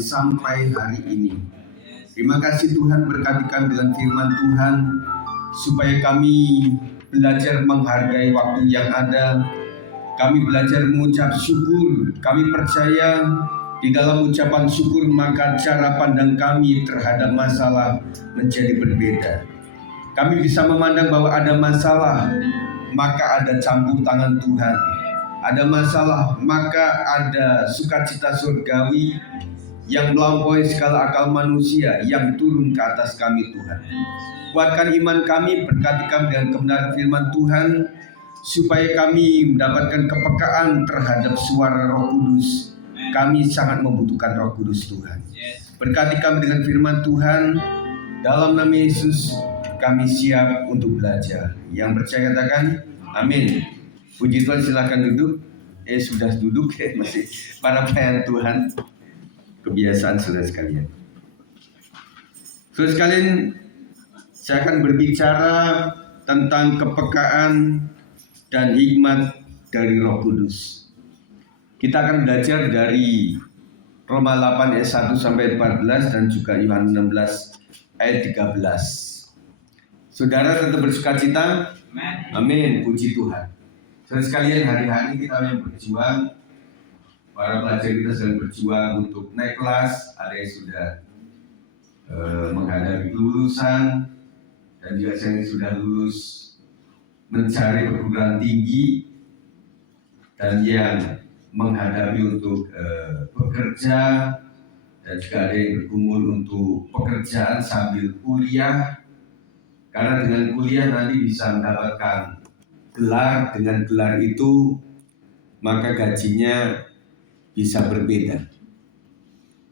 sampai hari ini. Terima kasih Tuhan, berkati kami dengan firman Tuhan supaya kami belajar menghargai waktu yang ada. Kami belajar mengucap syukur. Kami percaya di dalam ucapan syukur maka cara pandang kami terhadap masalah menjadi berbeda. Kami bisa memandang bahwa ada masalah, maka ada campur tangan Tuhan. Ada masalah, maka ada sukacita surgawi yang melampaui segala akal manusia yang turun ke atas kami Tuhan. Kuatkan iman kami, berkati kami dengan kebenaran firman Tuhan, supaya kami mendapatkan kepekaan terhadap suara Roh Kudus. Kami sangat membutuhkan Roh Kudus Tuhan. Berkati kami dengan firman Tuhan, dalam nama Yesus kami siap untuk belajar. Yang percaya katakan amin. Puji Tuhan, silakan duduk. Sudah duduk masih para pelayan Tuhan. Kebiasaan saudara sekalian. Saudara sekalian, saya akan berbicara tentang kepekaan dan hikmat dari Roh Kudus. Kita akan belajar dari Roma 8 ayat 1 sampai 14 dan juga Yohanes 16 ayat 13. Saudara tetap bersukacita? Amin. Puji Tuhan. Saudara sekalian, hari-hari kita yang berjuang, para pelajar kita sedang berjuang untuk naik kelas. Ada yang sudah menghadapi kelulusan, dan juga yang sudah lulus mencari perguruan tinggi, dan yang menghadapi untuk bekerja, dan juga ada yang bergumul untuk pekerjaan sambil kuliah, karena dengan kuliah nanti bisa mendapatkan gelar. Dengan gelar itu maka gajinya bisa berbeda.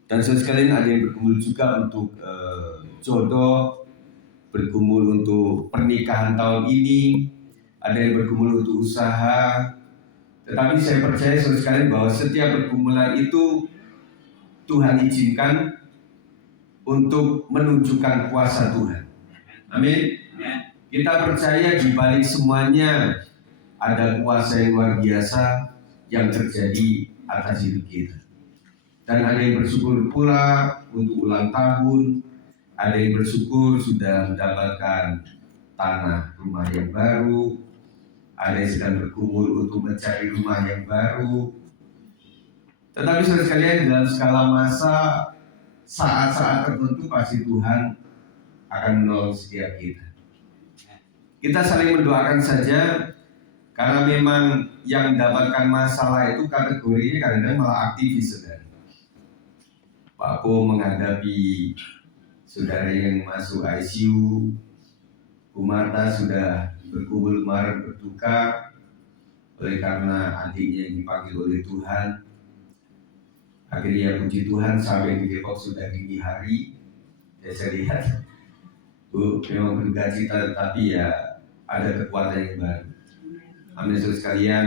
Dan saudara sekalian, ada yang bergumul juga untuk jodoh, bergumul untuk pernikahan tahun ini, ada yang bergumul untuk usaha. Tetapi saya percaya saudara sekalian bahwa setiap pergumulan itu Tuhan izinkan untuk menunjukkan kuasa Tuhan. Amin. Kita percaya di balik semuanya ada kuasa yang luar biasa yang terjadi atas hidup kita. Dan ada yang bersyukur pula untuk ulang tahun, ada yang bersyukur sudah mendapatkan tanah rumah yang baru, ada yang sedang bergumul untuk mencari rumah yang baru. Tetapi saudara sekalian, dalam skala masa, saat-saat tertentu pasti Tuhan akan menolong setiap kita. Kita saling mendoakan saja, karena memang yang mendapatkan masalah itu kategorinya kadang-kadang malah aktivis, saudara. Pak Po menghadapi saudara yang masuk ICU, Bu Marta sudah berkumpul kemarin berduka oleh karena adiknya yang dipanggil oleh Tuhan. Akhirnya puji Tuhan sampai di Depok sudah dini hari. Saya lihat Bu memang berduka cita, tetapi ya ada kekuatan yang baru. Amin saudara sekalian.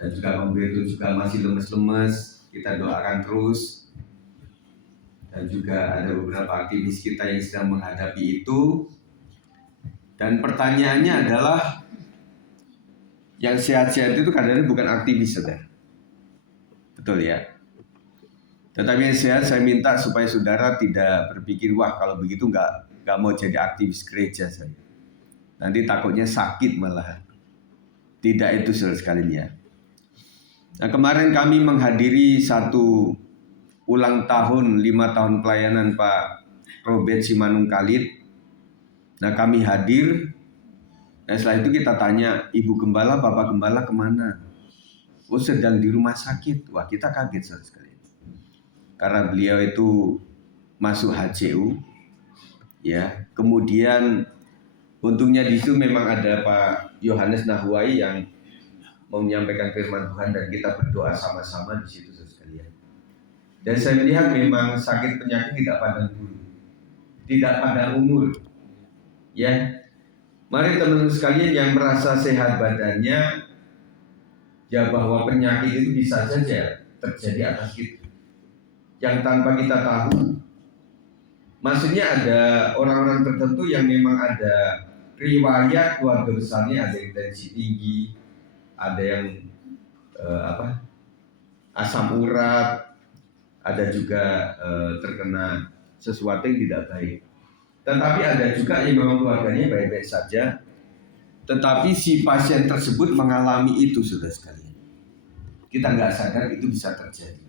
Dan juga pemerintah juga masih lemes-lemes. Kita doakan terus. Dan juga ada beberapa aktivis kita yang sedang menghadapi itu. Dan pertanyaannya adalah, yang sehat-sehat itu kadang-kadang bukan aktivis, saudara. Betul ya? Tetapi yang sehat, saya minta supaya saudara tidak berpikir, wah kalau begitu nggak mau jadi aktivis gereja saya. Nanti takutnya sakit malah. Tidak itu saudara sekalian ya. Nah, kemarin kami menghadiri satu ulang tahun 5 tahun pelayanan Pak Robert Simanung Khalid. Nah, kami hadir. Nah, setelah itu kita tanya, Ibu Gembala, Bapak Gembala kemana? Oh, sedang di rumah sakit. Wah, kita kaget saudara sekalian. Karena beliau itu masuk HCU. Ya, kemudian untungnya di situ memang ada Pak Yohanes Nahwai yang mau menyampaikan firman Tuhan, dan kita berdoa sama-sama di situ saudara sekalian. Dan saya melihat memang sakit penyakit tidak pandang bulu, tidak pandang umur. Ya, mari teman-teman sekalian yang merasa sehat badannya, ya bahwa penyakit itu bisa saja terjadi atas kita, yang tanpa kita tahu. Maksudnya ada orang-orang tertentu yang memang ada riwayat keluarga besarnya, ada yang tensi tinggi, ada yang asam urat, ada juga terkena sesuatu yang tidak baik. Tetapi ada juga yang memang keluarganya baik-baik saja, tetapi si pasien tersebut mengalami itu, saudara sekalian. Kita nggak sadar itu bisa terjadi.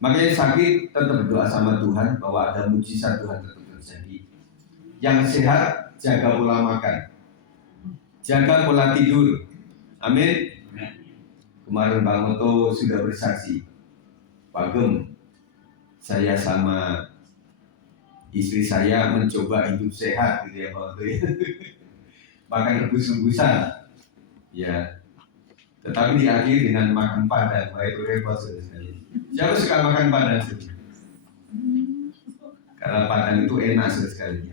Makanya sakit tetap berdoa sama Tuhan bahwa ada mujizat Tuhan tetap terjadi. Yang sehat jaga pola makan, jaga pola tidur. Amin. Kemarin Bang Oto sudah bersaksi, Pak Gem, saya sama istri saya mencoba hidup sehat gitu ya Pak Oto ya. Makan rebus-rebusan, ya. Tetapi diakhiri dengan makan padang, itu repot sekali. Siapa suka makan padang? Karena padang itu enak sekali.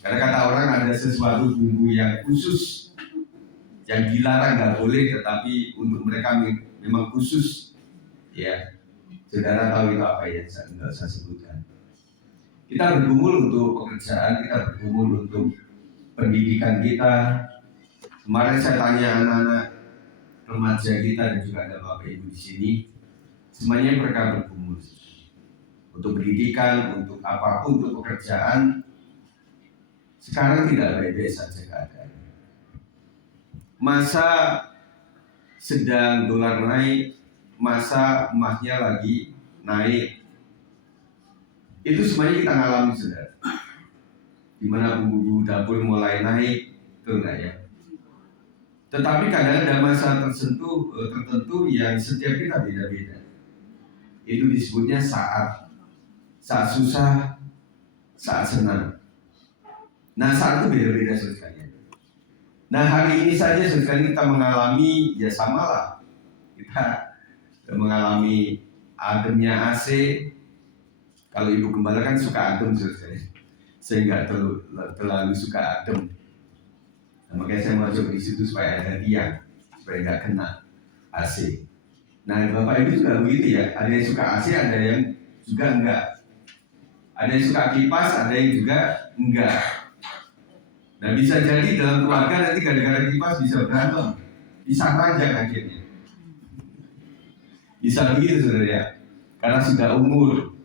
Karena kata orang ada sesuatu bumbu yang khusus yang dilarang nggak boleh, tetapi untuk mereka memang khusus. Ya, saudara tahu itu apa ya? Saya nggak usah sebutkan. Kita bergumul untuk pekerjaan, kita bergumul untuk pendidikan kita. Kemarin saya tanya anak-anak remaja kita dan juga ada bapak ibu di sini, semuanya mereka bergumul untuk pendidikan, untuk apapun, untuk pekerjaan. Sekarang tidak baik-baik saja keadaan. Masa sedang dolar naik, masa emasnya lagi naik, itu semuanya kita ngalami saudara. Dimana bumbu dapur mulai naik, betul nggak ya? Tetapi kadang ada masa tertentu yang setiap kita beda-beda. Itu disebutnya saat susah, saat senang. Nah saat itu beda-beda sekali. Nah hari ini saja sekali kita mengalami, ya samalah. Kita mengalami ademnya AC. Kalau ibu gembala kan suka adem sekali. Saya nggak terlalu suka adem. Nah, makanya saya masuk di situ supaya ada tiang, supaya nggak kena AC. Nah bapak ibu juga begitu ya. Ada yang suka AC, ada yang juga enggak. Ada yang suka kipas, ada yang juga enggak. Nah bisa jadi dalam keluarga nanti gara-gara kipas bisa berantem, bisa ranjak akhirnya. Bisa begitu saudara ya, karena sudah umur.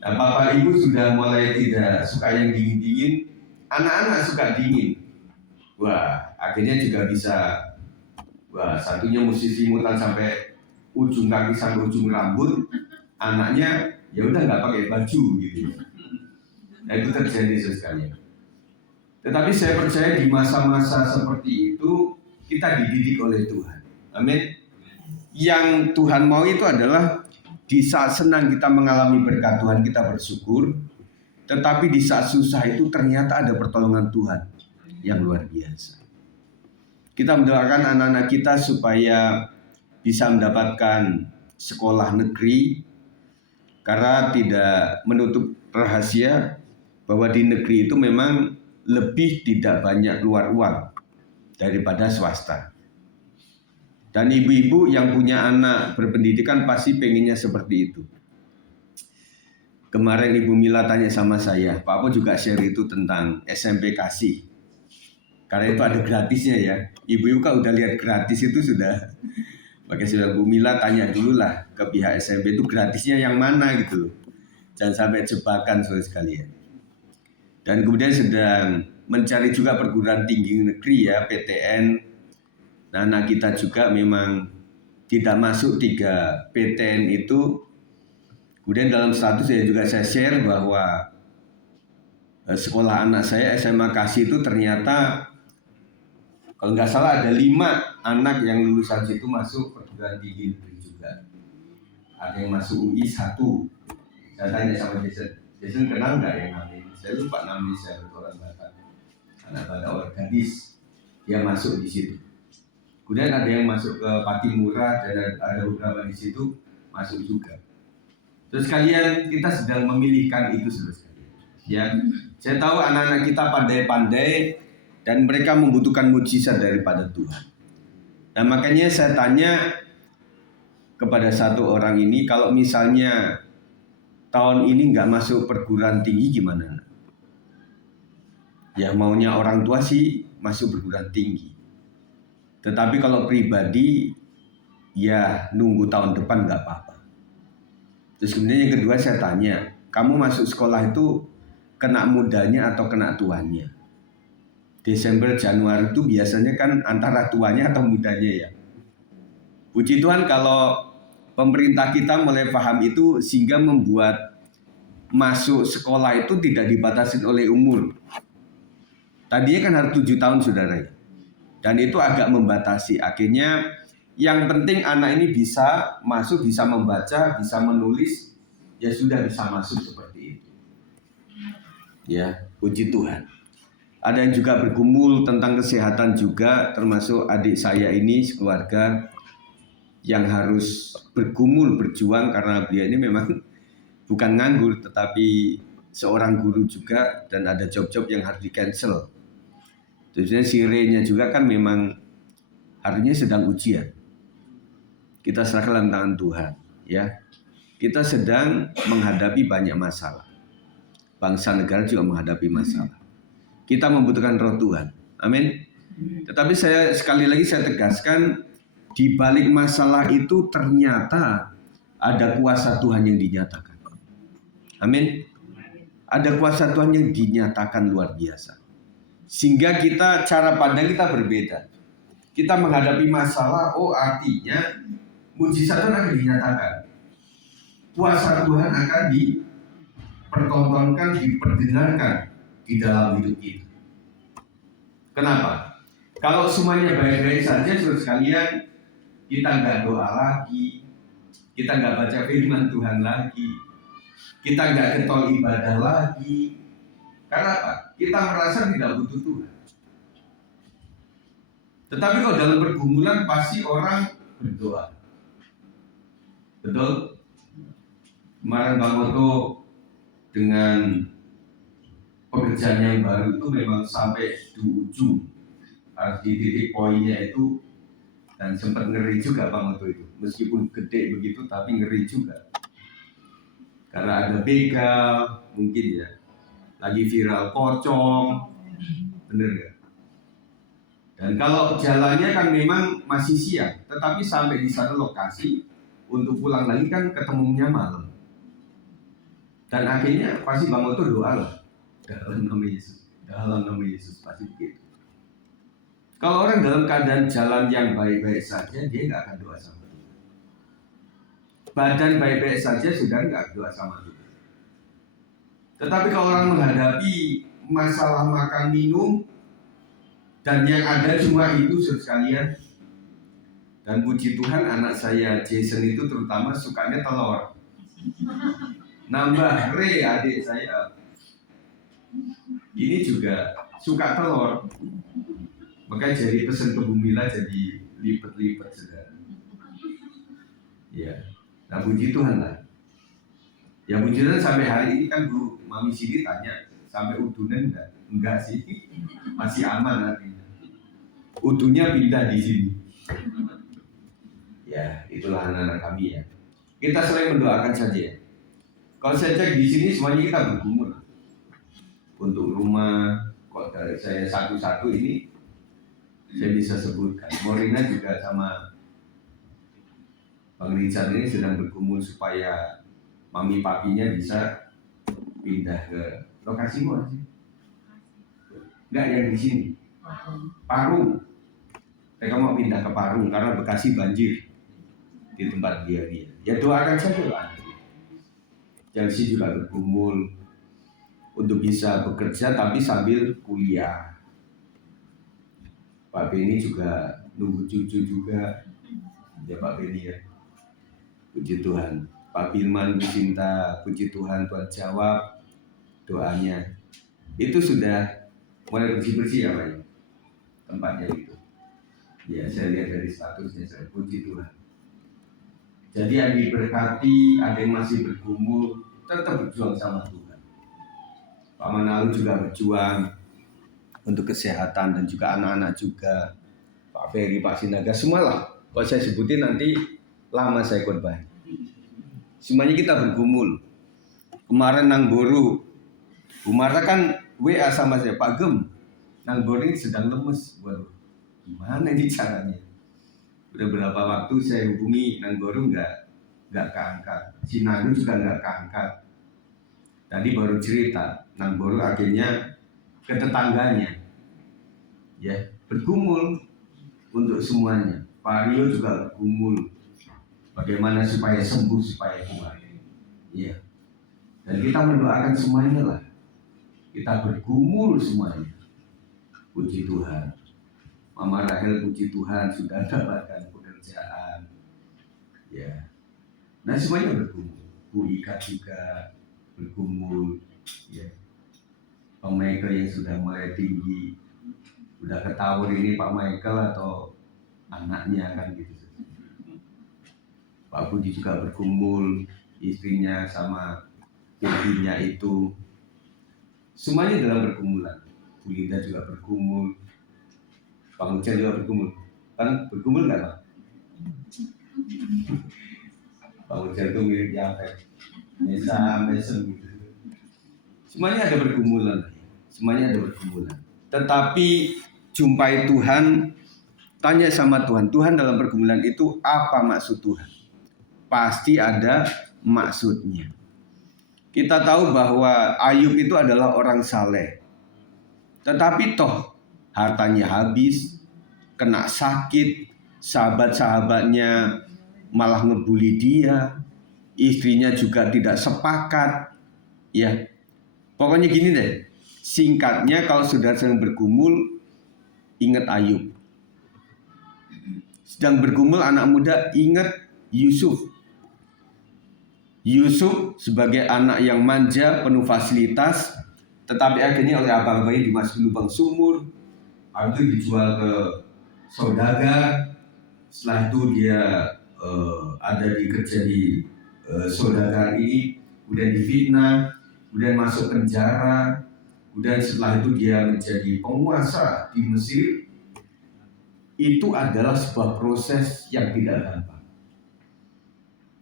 Nah bapak ibu sudah mulai tidak suka yang dingin-dingin, anak-anak suka dingin. Wah akhirnya juga bisa, wah satunya mesti simutan sampai ujung kaki sampai ujung rambut, anaknya ya udah nggak pakai baju gitu. Nah itu terjadi sekali. Tetapi saya percaya di masa-masa seperti itu kita dididik oleh Tuhan. Amin. Yang Tuhan mau itu adalah di saat senang kita mengalami berkat Tuhan, kita bersyukur. Tetapi di saat susah itu ternyata ada pertolongan Tuhan yang luar biasa. Kita mendoakan anak-anak kita supaya bisa mendapatkan sekolah negeri, karena tidak menutup rahasia bahwa di negeri itu memang lebih tidak banyak keluar uang daripada swasta. Dan ibu-ibu yang punya anak berpendidikan pasti pengennya seperti itu. Kemarin Ibu Mila tanya sama saya, Pak Apo juga share itu tentang SMP Kasih. Karena itu ada gratisnya ya. Ibu-ibu kan udah lihat gratis itu sudah. Makanya sudah Bu Mila tanya dulu lah ke pihak SMP itu gratisnya yang mana gitu loh. Jangan sampai jebakan saudara sekalian. Dan kemudian sedang mencari juga perguruan tinggi negeri ya, PTN. Nah anak kita juga memang tidak masuk 3 PTN itu. Kemudian dalam status saya share bahwa sekolah anak saya SMA Kasih itu ternyata kalau nggak salah ada 5 anak yang lulusan situ masuk perguruan tinggi negeri juga. Ada yang masuk UI 1. Saya tanya sama Jason kenal nggak yang namanya? Saya lupa namanya, saya orang Batak. Anak Batak orang gadis, dia masuk di situ. Kemudian ada yang masuk ke Patimura dan ada beberapa di situ masuk juga. Terus kalian kita sedang memilihkan itu selesai. Ya, saya tahu anak-anak kita pandai-pandai dan mereka membutuhkan mujizat daripada Tuhan. Nah makanya saya tanya kepada satu orang ini, kalau misalnya tahun ini nggak masuk perguruan tinggi gimana? Ya maunya orang tua sih masuk perguruan tinggi. Tetapi kalau pribadi ya nunggu tahun depan nggak apa-apa. Terus kemudian yang kedua saya tanya, kamu masuk sekolah itu kena mudanya atau kena tuanya? Desember, Januari itu biasanya kan antara tuanya atau mudanya ya. Puji Tuhan kalau pemerintah kita mulai paham itu sehingga membuat masuk sekolah itu tidak dibatasi oleh umur. Tadinya kan harus 7 tahun saudara. Dan itu agak membatasi. Akhirnya yang penting anak ini bisa masuk, bisa membaca, bisa menulis, ya sudah bisa masuk seperti itu. Ya, puji Tuhan. Ada yang juga bergumul tentang kesehatan juga, termasuk adik saya ini sekeluarga yang harus bergumul, berjuang karena beliau ini memang bukan nganggur, tetapi seorang guru juga dan ada job-job yang harus di-cancel. Terusnya si Re-nya juga kan memang harinya sedang ujian. Kita serahkan dalam tangan Tuhan, ya. Kita sedang menghadapi banyak masalah. Bangsa negara juga menghadapi masalah. Kita membutuhkan roh Tuhan. Amin. Tetapi sekali lagi saya tegaskan, di balik masalah itu ternyata ada kuasa Tuhan yang dinyatakan. Amin. Ada kuasa Tuhan yang dinyatakan luar biasa. Sehingga cara pandang kita berbeda. Kita menghadapi masalah, artinya mujizat Tuhan akan dinyatakan. Kuasa Tuhan akan dipertontonkan, diperdengarkan di dalam hidup kita. Kenapa? Kalau semuanya baik-baik saja, saudara sekalian, kita nggak doa lagi, kita nggak baca firman Tuhan lagi, kita nggak getol ibadah lagi. Karena apa? Kita merasa tidak butuh Tuhan. Tetapi kalau dalam pergumulan pasti orang berdoa. Betul? Kemarin Bang Oto dengan pekerjaan yang baru itu memang sampai di ujung, di titik poinnya itu, dan sempat ngeri juga Bang Oto itu. Meskipun gede begitu tapi ngeri juga. Karena ada begal, mungkin ya. Lagi viral pocong, bener gak? Dan kalau jalannya kan memang masih siang, tetapi sampai di satu lokasi untuk pulang lagi kan ketemunya malam. Dan akhirnya pasti Bang Oto doa lah dalam nama Yesus, pasti begitu. Kalau orang dalam keadaan jalan yang baik-baik saja, dia nggak akan doa sama Tuhan. Badan baik-baik saja sudah nggak doa sama Tuhan. Tetapi kalau orang menghadapi masalah makan minum dan yang ada cuma itu sekalian, dan puji Tuhan anak saya Jason itu terutama sukanya telur. Nambah Re adik saya ini juga suka telur, makanya jadi pesen ke Bumila jadi lipet-lipet saudara. Ya, nah puji Tuhan lah. Ya puji Tuhan sampai hari ini kan Bu Mami Sidi tanya sampai udunan enggak sih, masih aman artinya. Udunya pindah di sini. Ya itulah anak-anak kami ya. Kita selain mendoakan saja. Kalau saya cek di sini semuanya kita bergumul untuk rumah. Kok dari saya satu-satu ini saya bisa sebutkan. Morina juga sama Bang Richard ini sedang bergumul supaya mami papinya bisa pindah ke lokasi mana sih? Enggak yang di sini. Parung. Mereka mau pindah ke Parung karena Bekasi banjir di tempat dia. Ya doakan saja lah. Chelsea juga bergumul untuk bisa bekerja tapi sambil kuliah. Pak Beni juga nunggu cucu juga. Ya Pak Beni ya. Puji Tuhan. Pak Firman, Bu Cinta, puji Tuhan Tuhan jawab doanya. Itu sudah mulai bersih-bersih ya Pak ya? Tempatnya itu. Ya saya lihat dari statusnya, saya puji Tuhan. Jadi yang diberkati, ada yang masih bergumul, tetap berjuang sama Tuhan. Pak Manalu juga berjuang untuk kesehatan dan juga anak-anak juga. Pak Ferry, Pak Sinaga, semualah. Kalau saya sebutin nanti lama saya korban. Semuanya kita bergumul. Kemarin Nang Boru, Bu Marta kan WA sama saya, Pak Gem, Nang Boru ini sedang lemes. Waduh, gimana ini caranya? Udah berapa waktu saya hubungi Nang Boru nggak nggak keangkat, si Nanu juga nggak keangkat. Tadi baru cerita, Nang Boru akhirnya ke tetangganya, ya bergumul untuk semuanya. Pak Rio juga bergumul, bagaimana supaya sembuh, supaya kuat. Ya, dan kita mendoakan semuanya lah. Kita bergumul semuanya. Puji Tuhan. Mama Rahel puji Tuhan sudah dapatkan pekerjaan. Ya. Nah semuanya bergumul. Bu Ika juga bergumul. Ya. Pak Michael yang sudah mulai tinggi. Udah ketahuan ini Pak Michael atau anaknya kan gitu. Pak Budi juga bergumul. Istrinya sama babynya itu. Semuanya dalam pergumulan. Bu Linda juga bergumul. Pak Ucen juga bergumul. Kan bergumul nggak Pak? Pak Ucen itu mirip Yafet. Mesem gitu. Semuanya ada pergumulan. Semuanya ada pergumulan. Tetapi jumpai Tuhan, tanya sama Tuhan. Tuhan dalam pergumulan itu apa maksud Tuhan? Pasti ada maksudnya. Kita tahu bahwa Ayub itu adalah orang saleh. Tetapi toh hartanya habis, kena sakit, sahabat-sahabatnya malah ngebully dia, istrinya juga tidak sepakat, ya. Pokoknya gini deh, singkatnya kalau sudah sedang bergumul, ingat Ayub. Sedang bergumul anak muda, ingat Yusuf. Yusuf sebagai anak yang manja, penuh fasilitas, tetapi akhirnya oleh abang-abangnya dimasukin lubang sumur, habis itu dijual ke saudagar. Setelah itu dia ada kerja di saudagar ini, kemudian difitnah, kemudian masuk penjara, kemudian setelah itu dia menjadi penguasa di Mesir. Itu adalah sebuah proses yang tidak gampang.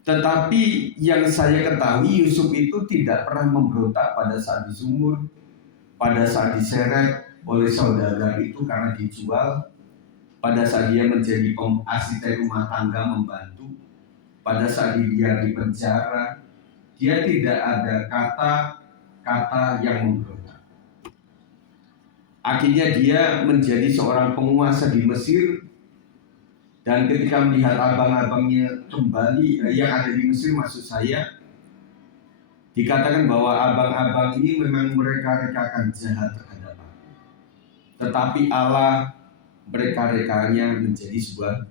Tetapi yang saya ketahui, Yusuf itu tidak pernah memberontak pada saat di sumur, pada saat diseret oleh saudagar itu karena dijual, pada saat dia menjadi asisten rumah tangga membantu, pada saat dia di penjara, dia tidak ada kata-kata yang memberontak. Akhirnya dia menjadi seorang penguasa di Mesir. Dan ketika melihat abang-abangnya kembali, yang ada di Mesir maksud saya, dikatakan bahwa abang-abang ini memang mereka-rekakan jahat terhadap aku. Tetapi Allah mereka-rekanya menjadi sebuah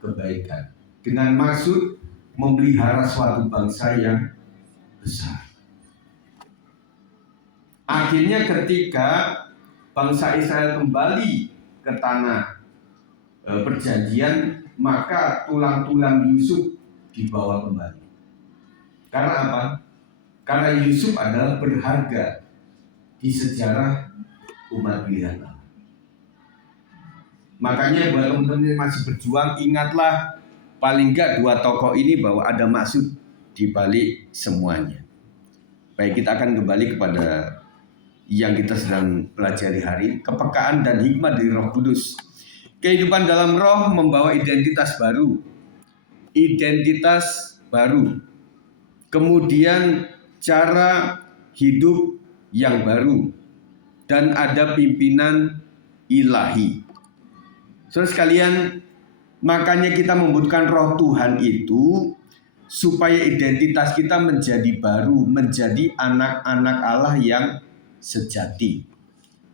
kebaikan. Dengan maksud memelihara suatu bangsa yang besar. Akhirnya ketika bangsa Israel kembali ke tanah perjanjian, maka tulang-tulang Yusuf dibawa kembali. Karena apa? Karena Yusuf adalah berharga di sejarah umat pilihan Allah. Makanya buat teman-teman yang masih berjuang, ingatlah paling enggak dua tokoh ini bahwa ada maksud di balik semuanya. Baik, kita akan kembali kepada yang kita sedang pelajari hari ini, kepekaan dan hikmah dari Roh Kudus. Kehidupan dalam roh membawa identitas baru. Identitas baru. Kemudian cara hidup yang baru. Dan ada pimpinan ilahi. Saudara sekalian, makanya kita membutuhkan roh Tuhan itu supaya identitas kita menjadi baru, menjadi anak-anak Allah yang sejati.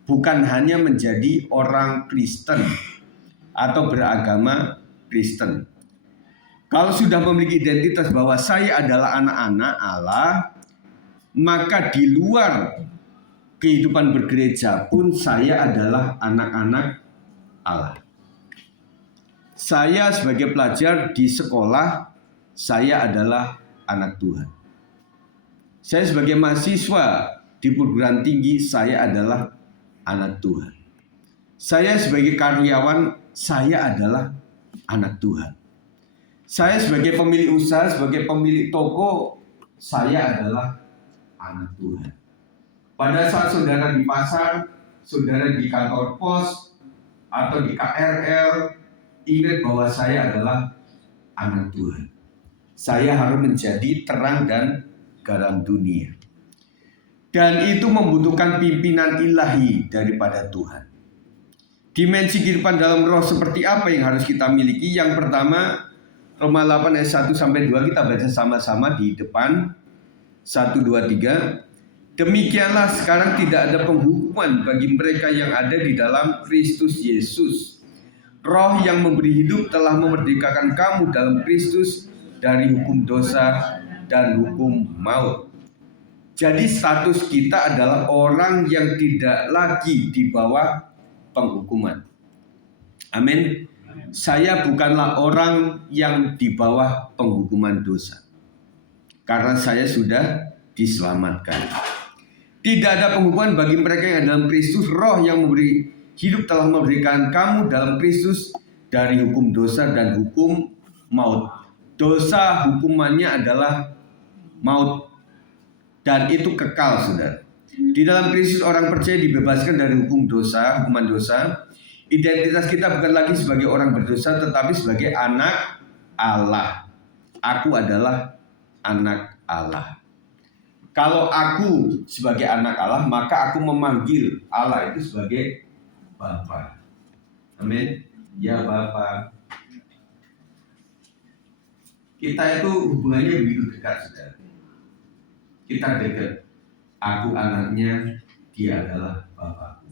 Bukan hanya menjadi orang Kristen atau beragama Kristen. Kalau sudah memiliki identitas bahwa saya adalah anak-anak Allah, maka di luar kehidupan bergereja pun saya adalah anak-anak Allah. Saya sebagai pelajar di sekolah, saya adalah anak Tuhan. Saya sebagai mahasiswa di perguruan tinggi, saya adalah anak Tuhan. Saya sebagai karyawan, saya adalah anak Tuhan. Saya sebagai pemilik usaha, sebagai pemilik toko, saya adalah anak Tuhan. Pada saat saudara di pasar, saudara di kantor pos, atau di KRL, ingat bahwa saya adalah anak Tuhan. Saya harus menjadi terang dan garam dunia. Dan itu membutuhkan pimpinan ilahi daripada Tuhan. Dimensi kehidupan dalam roh seperti apa yang harus kita miliki? Yang pertama, Roma 8 ayat 1 sampai 2 kita baca sama-sama di depan. 1, 2, 3. Demikianlah sekarang tidak ada penghukuman bagi mereka yang ada di dalam Kristus Yesus. Roh yang memberi hidup telah memerdekakan kamu dalam Kristus dari hukum dosa dan hukum maut. Jadi status kita adalah orang yang tidak lagi di bawah penghukuman. Amin. Saya bukanlah orang yang di bawah penghukuman dosa. Karena saya sudah diselamatkan. Tidak ada penghukuman bagi mereka yang dalam Kristus. Roh yang memberi hidup telah memberikan kamu dalam Kristus dari hukum dosa dan hukum maut. Dosa hukumannya adalah maut. Dan itu kekal, saudara. Di dalam Kristus orang percaya dibebaskan dari hukum dosa, hukuman dosa. Identitas kita bukan lagi sebagai orang berdosa, tetapi sebagai anak Allah. Aku adalah anak Allah. Kalau aku sebagai anak Allah, maka aku memanggil Allah itu sebagai Bapa. Amin. Ya Bapa. Kita itu hubungannya begitu dekat, saudara. Kita dekat. Aku anaknya, dia adalah Bapakku.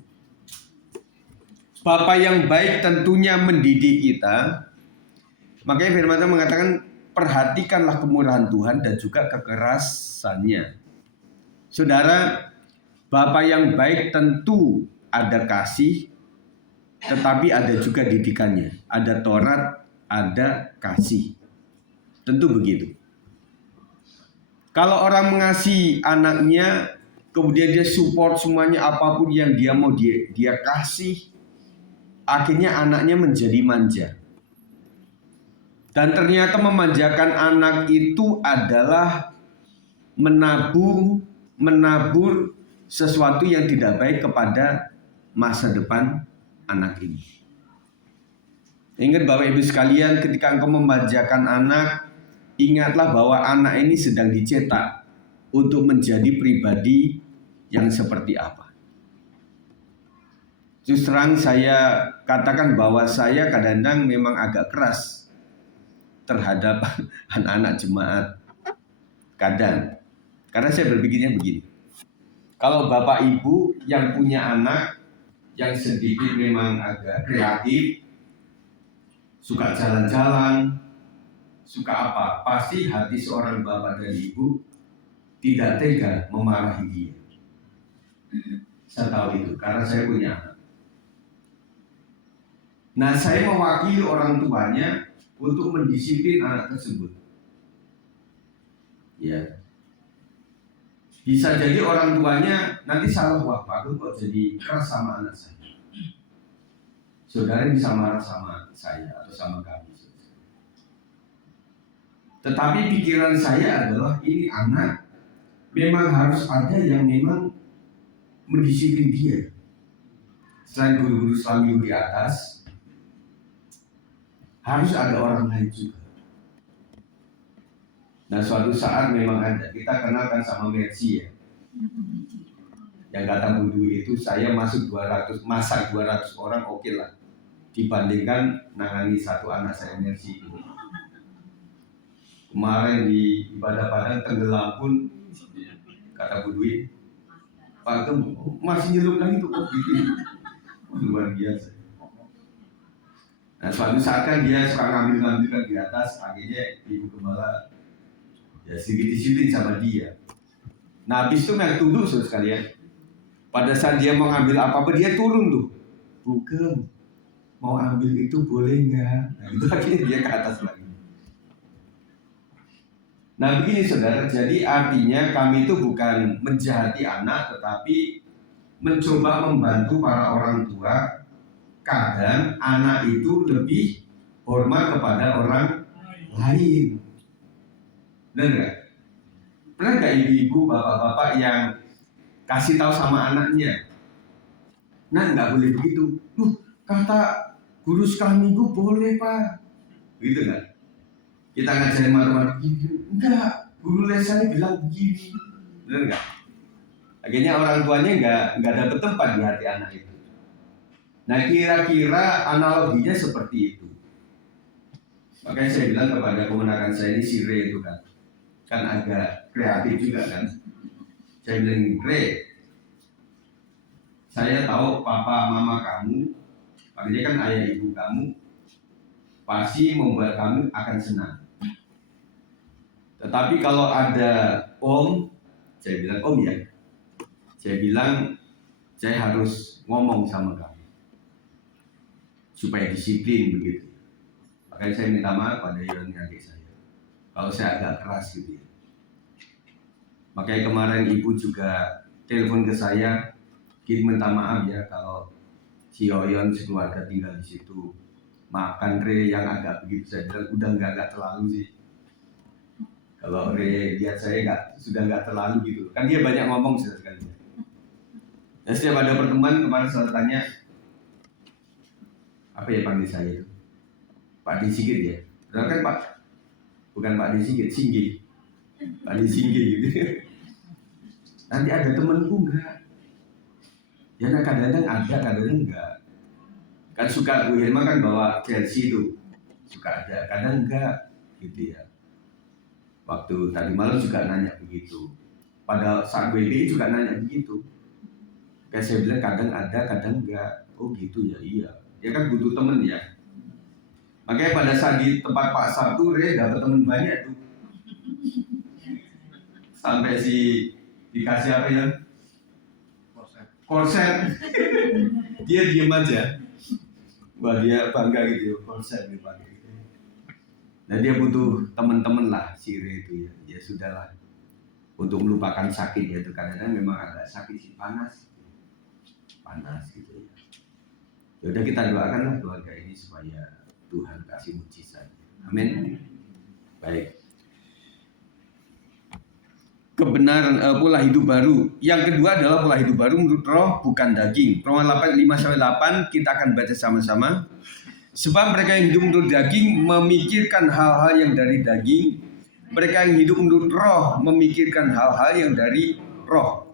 Bapa yang baik tentunya mendidik kita. Makanya firman Tuhan mengatakan, perhatikanlah kemurahan Tuhan dan juga kekerasannya. Saudara, Bapa yang baik tentu ada kasih, tetapi ada juga didikannya. Ada Taurat, ada kasih. Tentu begitu. Kalau orang mengasihi anaknya, kemudian dia support semuanya, apapun yang dia mau dia kasih, akhirnya anaknya menjadi manja. Dan ternyata memanjakan anak itu adalah menabur sesuatu yang tidak baik kepada masa depan anak ini. Ingat Bapak Ibu sekalian, ketika engkau memanjakan anak, ingatlah bahwa anak ini sedang dicetak untuk menjadi pribadi yang seperti apa. Terus terang saya katakan bahwa saya kadang-kadang memang agak keras terhadap anak-anak jemaat. Kadang. Karena saya berpikirnya begini. Kalau Bapak Ibu yang punya anak yang sedikit memang agak kreatif, suka jalan-jalan, suka apa, pasti hati seorang bapak dan ibu tidak tega memarahi dia. Saya tahu itu karena saya punya anak. Nah, saya mewakili orang tuanya untuk mendisiplin anak tersebut. Ya. Bisa jadi orang tuanya nanti salah, wah Pak kok jadi keras sama anak saya. Saudara bisa marah sama saya atau sama kami. Tetapi pikiran saya adalah ini anak memang harus ada yang memang mendisiplin dia. Selain guru-guru Islam di atas, harus ada orang lain juga. Nah suatu saat memang ada, kita kenalkan sama Mercy ya. Yang kata Budu itu saya masak 200 orang oke lah. Dibandingkan nangani satu anak saya Mercy itu. Kemarin di ibadah Padang tenggelam pun kata Budu, Pak masih nyelup lagi tuh kok gitu. Luar biasa. Nah suatu saat kan dia suka ngambil kan di atas, akhirnya ibu gembala ya sedikit disiplin sama dia. Nah habis itu yang tunduk sekalian. Pada saat dia mau ngambil apa-apa dia turun tuh. Bukan, mau ambil itu boleh nggak? Nah itu akhirnya dia ke atas lagi. Nah begini saudara, jadi artinya kami itu bukan menjahati anak, tetapi mencoba membantu para orang tua. Kadang anak itu lebih hormat kepada orang lain. Benar nggak? Pernah nggak ibu-ibu, bapak-bapak yang kasih tahu sama anaknya, nah nggak boleh begitu. Kata guru sekali minggu boleh Pak. Gitu nggak? Kita ngajarin matematika, enggak, guru les saya bilang begini, benar enggak? Akhirnya orang tuanya enggak dapat tempat di hati anak itu. Nah, kira-kira analoginya seperti itu. Makanya saya bilang kepada kemenakan saya ini, si Re itu kan agak kreatif juga kan. Saya bilang, Re, saya tahu papa mama kamu, makanya kan ayah ibu kamu, pasti membuat kamu akan senang. Tetapi kalau ada om, saya bilang om ya, saya bilang saya harus ngomong sama kamu supaya disiplin begitu. Makanya saya minta maaf pada Yoni adik saya kalau saya agak keras gitu ya. Makanya kemarin ibu juga telepon ke saya, kita minta maaf ya kalau si Yoyon sekeluarga tinggal di situ. Maafkan Re yang agak begitu. Saya bilang udah nggak terlalu sih. Kalau Re lihat saya sudah nggak terlalu gitu. Kan dia banyak ngomong sekali. Dan setiap ada pertemuan kemarin saya tanya, apa ya panggil saya itu? Pak Disigit ya. Padahal kan Pak, bukan Pak Disigit, Singgih. Pak Disigit gitu. Nanti ada temanku enggak? Ya kadang-kadang ada, kadang-kadang enggak. Kan suka Bu Hilma kan bawa jersey itu, suka ada, kadang enggak gitu ya. Waktu tadi malam juga nanya begitu. Pada saat WB juga nanya begitu. Kayak saya bilang kadang ada, kadang enggak. Oh gitu ya, iya. Dia kan butuh temen ya. Makanya pada saat di tempat Pak Sabtu, Re dapat temen banyak tuh. Sampai si dikasih apa ya? Korset. Dia diem aja. Wah dia bangga gitu, korset dipakai. Nah dia butuh teman-teman lah si Re itu ya. Ya sudahlah. Untuk melupakan sakit ya itu kadang-kadang memang agak sakit sih, panas gitu ya. Yaudah kita doakanlah keluarga ini supaya Tuhan kasih mujizat. Amin. Baik. Kebenaran pola hidup baru. Yang kedua adalah pola hidup baru menurut roh bukan daging. Roma 8:5-8 kita akan baca sama-sama. Sebab mereka yang hidup menurut daging memikirkan hal-hal yang dari daging. Mereka yang hidup menurut roh memikirkan hal-hal yang dari roh.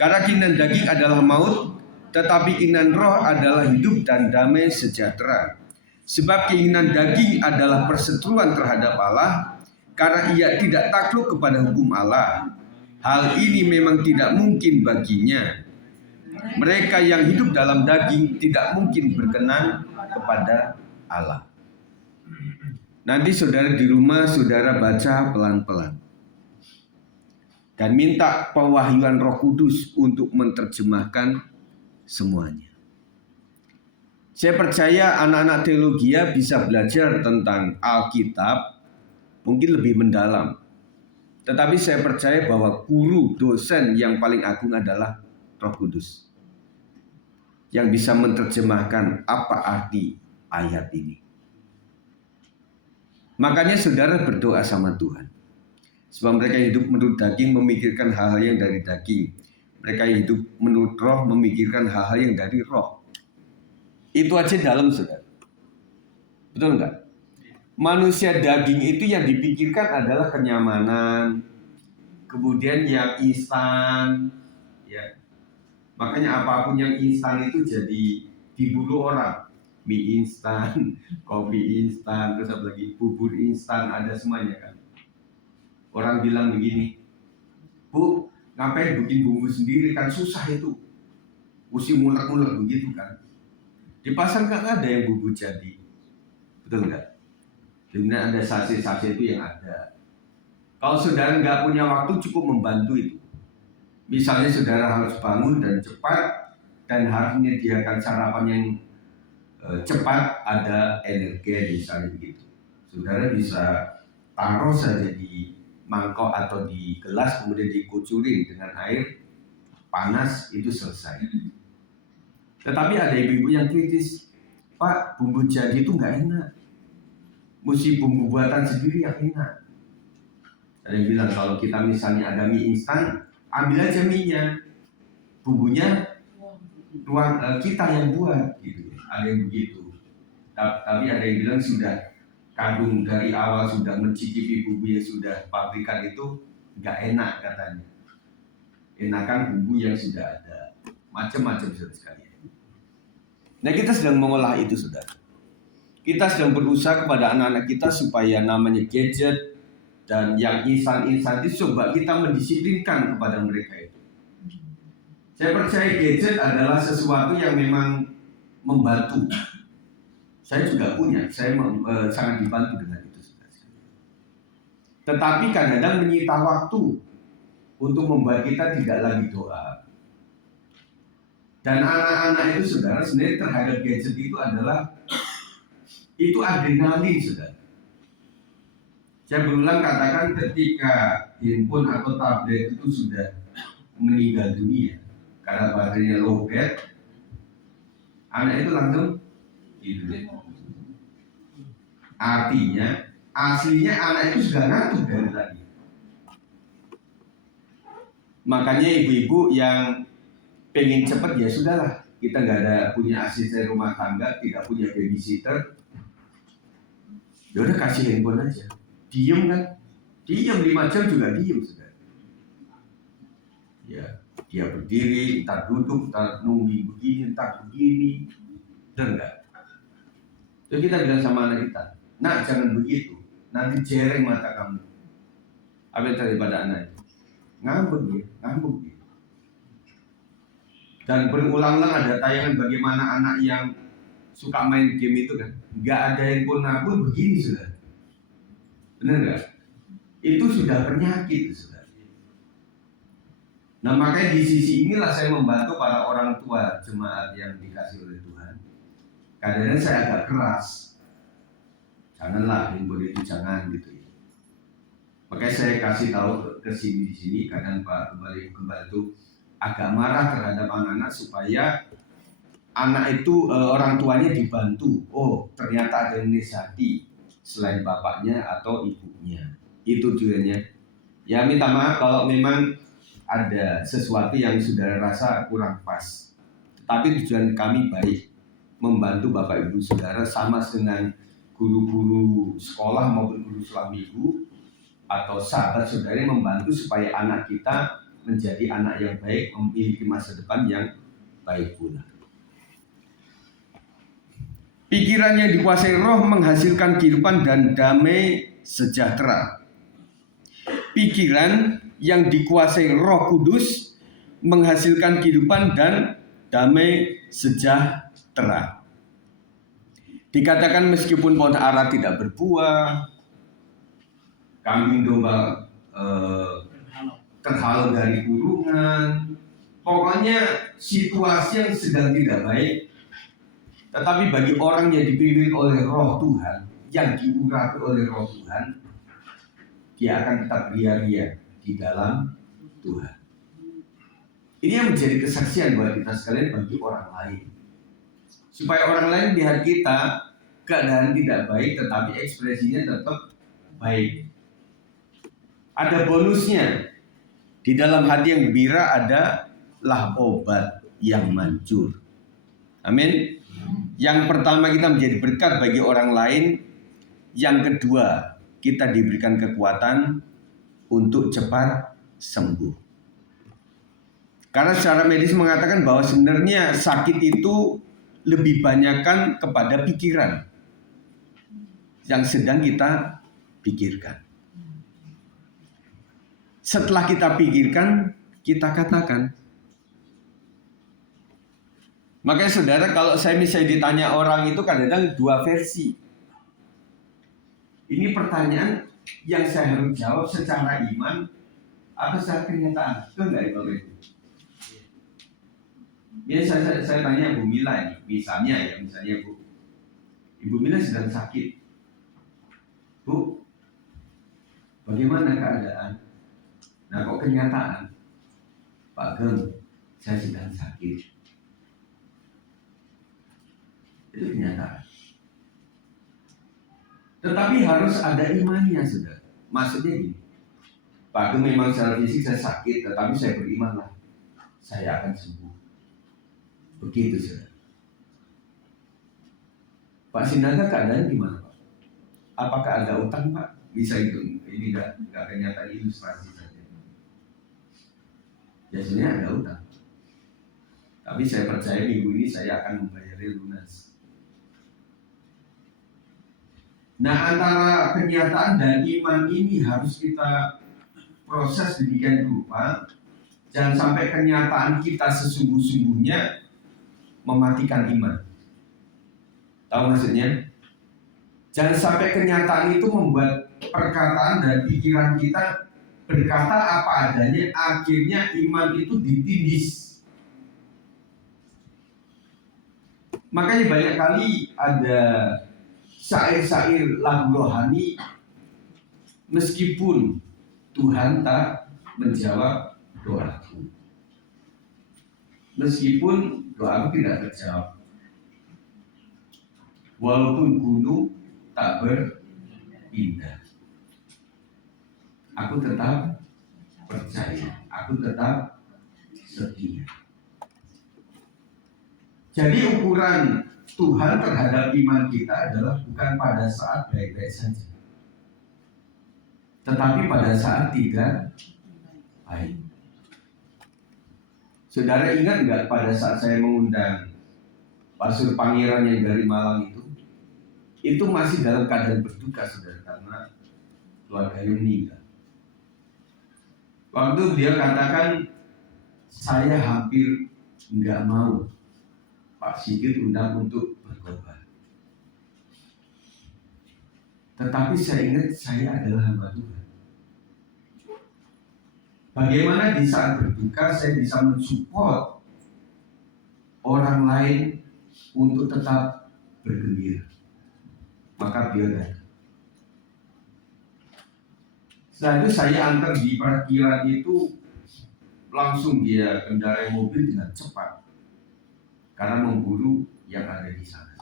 Karena keinginan daging adalah maut, tetapi keinginan roh adalah hidup dan damai sejahtera. Sebab keinginan daging adalah perseteruan terhadap Allah, karena ia tidak takluk kepada hukum Allah. Hal ini memang tidak mungkin baginya. Mereka yang hidup dalam daging tidak mungkin berkenan kepada Allah. Nanti saudara di rumah, saudara baca pelan-pelan. Dan minta pewahyuan Roh Kudus untuk menerjemahkan semuanya. Saya percaya anak-anak teologia bisa belajar tentang Alkitab mungkin lebih mendalam. Tetapi saya percaya bahwa guru, dosen yang paling agung adalah Roh Kudus. Yang bisa menerjemahkan apa arti ayat ini. Makanya saudara berdoa sama Tuhan. Sebab mereka yang hidup menurut daging memikirkan hal-hal yang dari daging. Mereka yang hidup menurut roh memikirkan hal-hal yang dari roh. Itu aja dalam saudara. Betul enggak? Manusia daging itu yang dipikirkan adalah kenyamanan, kemudian yang instan, ya. Makanya apapun yang instan itu jadi diburu orang. Mie instan, kopi instan, terus apa lagi bubur instan, ada semuanya kan. Orang bilang begini, Bu, ngapain bikin bumbu sendiri kan susah itu, mesti mulek-mulek begitu kan. Di pasar kan ada yang bumbu jadi, betul nggak? Kemudian ada sachet-sachet itu yang ada. Kalau saudara nggak punya waktu cukup membantu itu. Misalnya saudara harus bangun dan cepat dan harus menyediakan sarapan yang cepat, ada energi misalnya begitu. Saudara bisa taruh saja di mangkok atau di gelas kemudian dikucurin dengan air panas itu selesai. Tetapi ada ibu-ibu yang kritis, Pak, bumbu jadi itu nggak enak. Mesti bumbu buatan sendiri yang enak. Ada yang bilang kalau kita misalnya ada mie instan, ambil aja mie-nya, bumbunya kita yang buat, gitu. Ada yang begitu. Tapi ada yang bilang sudah kandung dari awal sudah mencicipi bumbu yang sudah pabrikan itu nggak enak katanya. Enakan bumbu yang sudah ada, macam-macam saudara sekalian. Nah kita sedang mengolah itu saudara. Kita sedang berusaha kepada anak-anak kita supaya namanya gadget dan yang instan-instan itu coba kita mendisiplinkan kepada mereka itu. Saya percaya gadget adalah sesuatu yang memang membantu. Saya juga punya, saya sangat dibantu dengan itu. Tetapi kadang-kadang menyita waktu untuk membuat kita tidak lagi doa. Dan anak-anak itu saudara sebenarnya terhadap gadget itu adalah itu adrenalin saudara. Saya berulang katakan ketika handphone atau tablet itu sudah meninggal dunia karena baterainya lowbat, anak itu langsung tidur. Artinya aslinya anak itu sudah ngantuk dari tadi. Makanya ibu-ibu yang pengen cepat ya sudahlah, kita nggak ada punya asisten rumah tangga, tidak punya babysitter, ya udah kasih handphone aja, diem kan, diem 5 jam juga diem sudah. Ya dia berdiri, entar duduk, entar nunggu begini, entar begini, dan enggak. Terus kita bilang sama anak kita, nak jangan begitu, nanti jereng mata kamu. Apa yang daripada anak itu? Ngambek dia. Dan berulang-ulang ada tayangan bagaimana anak yang suka main game itu kan, nggak ada handphone pun begini sudah. Benar nggak? Itu sudah penyakit sudah. Nah makanya di sisi inilah saya membantu para orang tua jemaat yang dikasih oleh Tuhan. Kadang-kadang saya agak keras. Janganlah handphone itu jangan gitu ya. Makanya saya kasih tahu ke sini di sini kadang Pak membantu agak marah terhadap anak-anak supaya anak itu orang tuanya dibantu. Oh ternyata ada yang menasihati selain bapaknya atau ibunya. Itu tujuannya. Ya minta maaf kalau memang ada sesuatu yang saudara rasa kurang pas. Tapi tujuan kami baik, membantu bapak ibu saudara sama dengan guru-guru sekolah maupun guru sekolah minggu atau sahabat saudara membantu supaya anak kita menjadi anak yang baik, memiliki masa depan yang baik pula. Pikiran yang dikuasai roh menghasilkan kehidupan dan damai sejahtera. Pikiran yang dikuasai Roh Kudus menghasilkan kehidupan dan damai sejahtera. Dikatakan meskipun pohon ara tidak berbuah, kambing domba terhalau dari kurungan, pokoknya situasi yang sedang tidak baik. Tetapi bagi orang yang dipimpin oleh Roh Tuhan, yang diurapi oleh Roh Tuhan, dia akan tetap ria-ria di dalam Tuhan. Ini yang menjadi kesaksian buat kita sekalian bagi orang lain. Supaya orang lain lihat kita keadaan tidak baik tetapi ekspresinya tetap baik. Ada bonusnya. Di dalam hati yang gembira adalah obat yang manjur. Amin. Yang pertama kita menjadi berkat bagi orang lain. Yang kedua kita diberikan kekuatan untuk cepat sembuh. Karena secara medis mengatakan bahwa sebenarnya sakit itu lebih banyakkan kepada pikiran yang sedang kita pikirkan. Setelah kita pikirkan, kita katakan. Makanya saudara, kalau saya misalnya ditanya orang itu kadang-kadang dua versi. Ini pertanyaan yang saya harus jawab secara iman atau secara kenyataan. Betul nggak itu? Biasa saya tanya Bu Mila ini, misalnya Bu, Ibu Mila sedang sakit. Bu, bagaimana keadaan? Nah kok kenyataan? Pak Gem, saya sedang sakit. Itu kenyataan. Tetapi harus ada imannya sudah. Maksudnya gini, Pak Gem memang secara fisik saya sakit, tetapi saya berimanlah, saya akan sembuh. Begitu sudah. Pak Sinaga keadaan gimana Pak? apakah ada utang Pak? Bisa itu, ini nggak kenyataan ilustrasi saja. Biasanya ada utang. Tapi saya percaya minggu ini saya akan membayarnya lunas. Nah, antara kenyataan dan iman ini harus kita proses demikian rupa. Jangan sampai kenyataan kita sesungguh-sungguhnya mematikan iman. Tahu maksudnya? Jangan sampai kenyataan itu membuat perkataan dan pikiran kita berkata apa adanya, akhirnya iman itu ditindis. Makanya banyak kali ada syair-syair lagu rohani, meskipun Tuhan tak menjawab doaku, meskipun doaku tidak terjawab, walaupun gunung tak berpindah, aku tetap percaya, aku tetap setia. Jadi ukuran Tuhan terhadap iman kita adalah bukan pada saat baik-baik saja, tetapi pada saat tidak baik. Saudara ingat nggak pada saat saya mengundang Pastor Pangeran yang dari Malang itu masih dalam keadaan berduka, saudara, karena keluarganya meninggal. Waktu dia katakan, saya hampir nggak mau Pak Sigit undang untuk berkorban. Tetapi saya ingat saya adalah hamba Tuhan. Bagaimana di saat berduka saya bisa mensupport orang lain untuk tetap bergembira. Maka beliau datang. Setelah itu saya antar di parkiran itu, langsung dia kendarai mobil dengan cepat karena memburu yang ada di sana.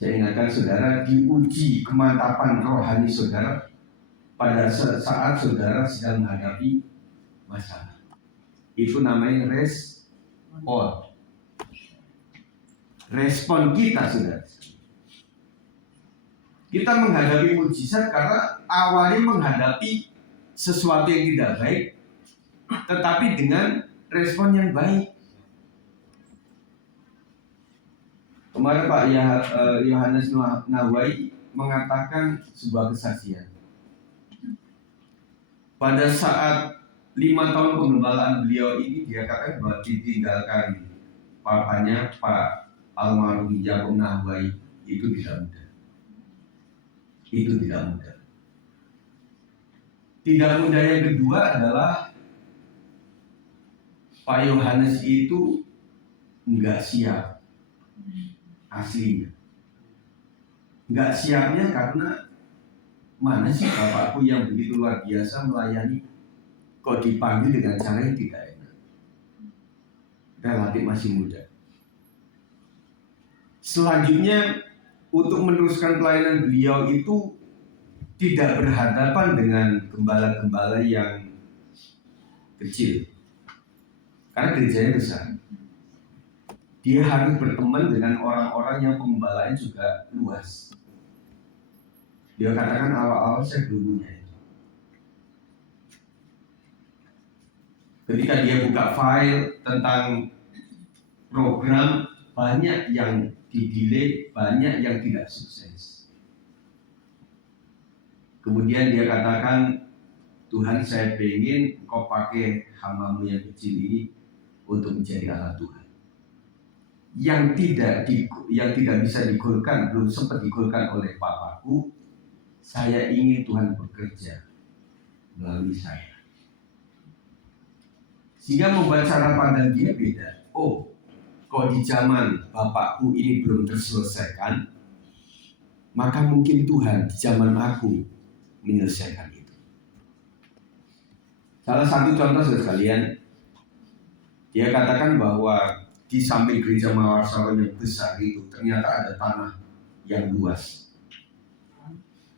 Saya ingatkan saudara, diuji kemantapan rohani saudara pada saat saudara sedang menghadapi masalah. Itu namanya respon. Respon kita, saudara. Kita menghadapi mujizat karena awalnya menghadapi sesuatu yang tidak baik, tetapi dengan respon yang baik. Kemarin Pak Yohanes Nahwai mengatakan sebuah kesaksian. Pada saat 5 tahun pengembalaan beliau ini, dia katakan bahwa ditinggalkan papanya Pak almarhum Yakob Nahwai itu tidak mudah. Itu tidak mudah. Tidak mudah yang kedua adalah Pak Yohanes itu enggak siap aslinya. Enggak siapnya karena mana sih bapakku yang begitu luar biasa melayani, kok dipanggil dengan cara yang tidak enak. Relatif masih muda. Selanjutnya, untuk meneruskan pelayanan beliau itu tidak berhadapan dengan gembala-gembala yang kecil, karena gerejanya besar. Dia harus berteman dengan orang-orang yang pengembalanya juga luas. Dia katakan awal-awal saya belum punya itu. Ketika dia buka file tentang program, banyak yang di-delay, banyak yang tidak sukses. Kemudian dia katakan, Tuhan, saya pengen kau pakai hamba-Mu yang kecil ini untuk menjadi alat Tuhan. Yang tidak bisa digolkan, belum sempat digolkan oleh papaku, saya ingin Tuhan bekerja melalui saya. Sehingga membuat cara pandang dia beda. Oh, kalau di zaman bapakku ini belum terselesaikan, maka mungkin Tuhan di zaman aku menyelesaikan itu. Salah satu contoh sekalian, dia katakan bahwa di samping gereja Mawar Salon yang besar itu ternyata ada tanah yang luas.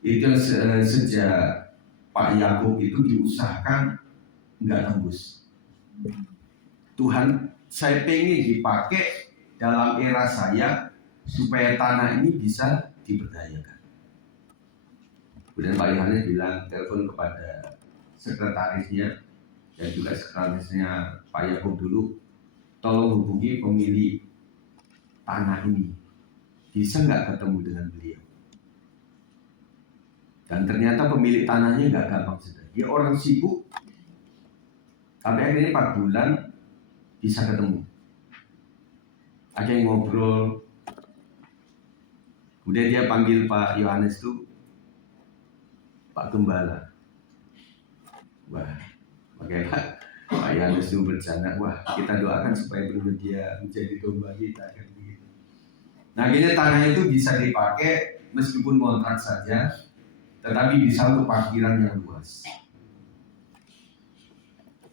Itu sejak Pak Yakob itu diusahakan nggak tembus. Tuhan, saya pengen dipakai dalam era saya supaya tanah ini bisa diperdayakan. Kemudian Pak Yohanes bilang, telepon kepada sekretarisnya dan juga sekretarisnya Pak Yakub dulu, tolong hubungi pemilik tanah ini, bisa nggak ketemu dengan beliau. Dan ternyata pemilik tanahnya nggak gampang sudah. Dia orang sibuk, sampai akhirnya 4 bulan bisa ketemu. Ada yang ngobrol. Kemudian dia panggil Pak Yohanes itu Pak Gembala. Wah, pakai Pak Yohanes itu bercanda. Wah, kita doakan supaya benar dia menjadi domba kita. Nah, akhirnya tanah itu bisa dipakai meskipun kontrak saja, tetapi bisa untuk parkiran yang luas.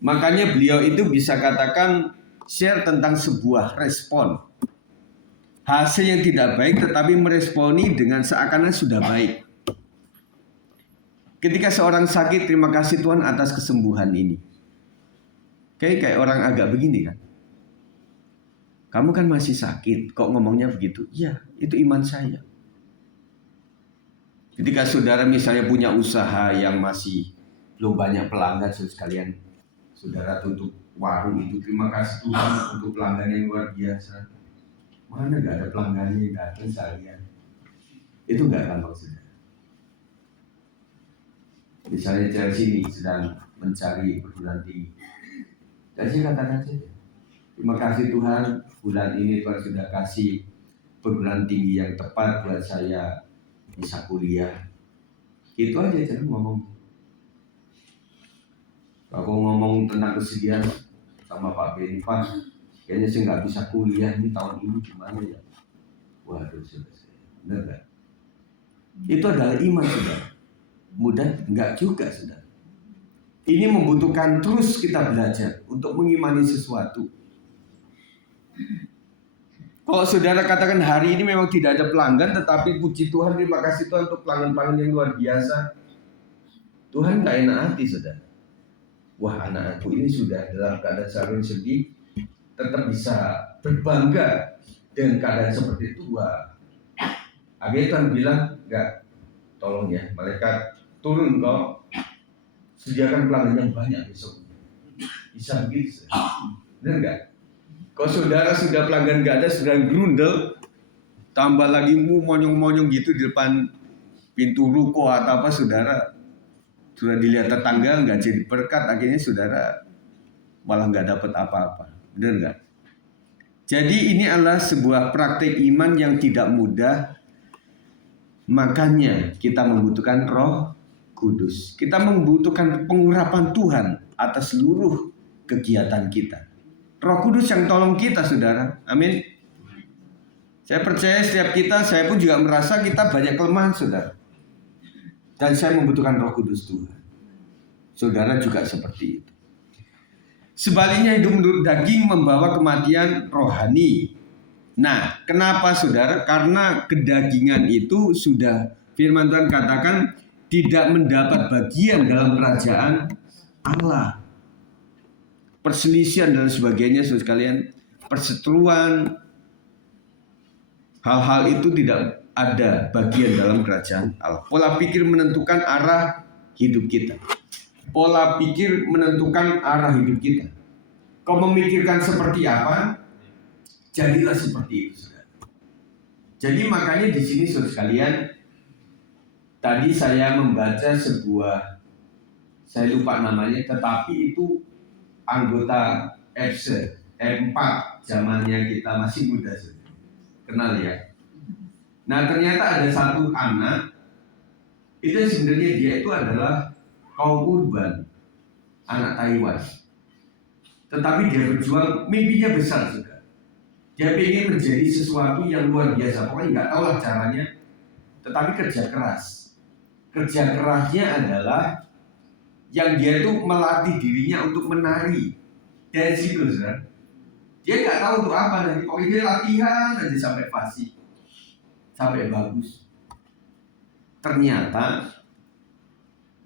Makanya beliau itu bisa katakan share tentang sebuah respon. Hasil yang tidak baik tetapi meresponi dengan seakan-akan sudah baik. Ketika seorang sakit, terima kasih Tuhan atas kesembuhan ini. Kayak orang agak begini kan. Kamu kan masih sakit, kok ngomongnya begitu? Iya, itu iman saya. Ketika saudara misalnya punya usaha yang masih belum banyak pelanggan, sekalian saudara tutup warung itu, terima kasih Tuhan untuk pelanggan yang luar biasa. Mana gak ada pelanggannya yang datang sekalian. Itu gak gampang saudara. Misalnya Chelsea ini sedang mencari perguruan tinggi. Chelsea katakan saja, terima kasih Tuhan, bulan ini Tuhan sudah kasih perguruan tinggi yang tepat buat saya bisa kuliah. Itu aja jangan ngomong. Kalau ngomong tentang kesedihan sama Pak Beni, Pak, kayaknya saya nggak bisa kuliah ini tahun ini gimana ya? Waduh, selesai. Benar nggak? Itu adalah iman sudah. Mudah? Enggak juga sudah. Ini membutuhkan terus kita belajar untuk mengimani sesuatu. Kalau saudara katakan hari ini memang tidak ada pelanggan, tetapi puji Tuhan, terima kasih Tuhan untuk pelanggan-pelanggan yang luar biasa. Tuhan gak enak hati saudara. Wah, anak aku ini sudah dalam keadaan sarung sedih, tetap bisa berbangga dengan keadaan seperti itu. Wah, akhirnya Tuhan bilang, enggak, tolong ya, malaikat turun kok, sediakan pelanggan yang banyak besok. Bisa begitu, benar enggak? Kalau saudara sudah pelanggan gak ada, sudah grundel, tambah lagi monyong-monyong gitu di depan pintu ruko atau apa, saudara sudah dilihat tetangga nggak jadi berkat, akhirnya saudara malah nggak dapat apa-apa, benar nggak? Jadi ini adalah sebuah praktik iman yang tidak mudah, makanya kita membutuhkan Roh Kudus. Kita membutuhkan pengurapan Tuhan atas seluruh kegiatan kita. Roh Kudus yang tolong kita, saudara. Amin. Saya percaya setiap kita, saya pun juga merasa kita banyak kelemahan, saudara. Dan saya membutuhkan Roh Kudus Tuhan. Saudara juga seperti itu. Sebaliknya hidup menurut daging membawa kematian rohani. Nah, kenapa saudara? Karena kedagingan itu sudah firman Tuhan katakan tidak mendapat bagian dalam kerajaan Allah. Perselisihan dan sebagainya, saudara sekalian, perseteruan, hal-hal itu tidak ada bagian dalam kerajaan Allah. Pola pikir menentukan arah hidup kita. Pola pikir menentukan arah hidup kita. Kau memikirkan seperti apa, jadilah seperti itu, saudara. Jadi makanya di sini, saudara sekalian, tadi saya membaca sebuah, saya lupa namanya, tetapi itu anggota F4 zamannya kita masih muda, saudara. Kenal ya? Nah, ternyata ada satu anak, itu sebenarnya dia itu adalah kaum urban, anak Taiwan. Tetapi dia berjuang, mimpinya besar juga. Dia ingin menjadi sesuatu yang luar biasa. Pokoknya nggak tahu lah caranya, tetapi kerja keras. Kerja kerasnya adalah yang dia itu melatih dirinya untuk menari. Dari situ, saudara. Dia nggak tahu untuk apa nanti. Pokoknya dia latihan aja sampai fasih, sampai bagus. Ternyata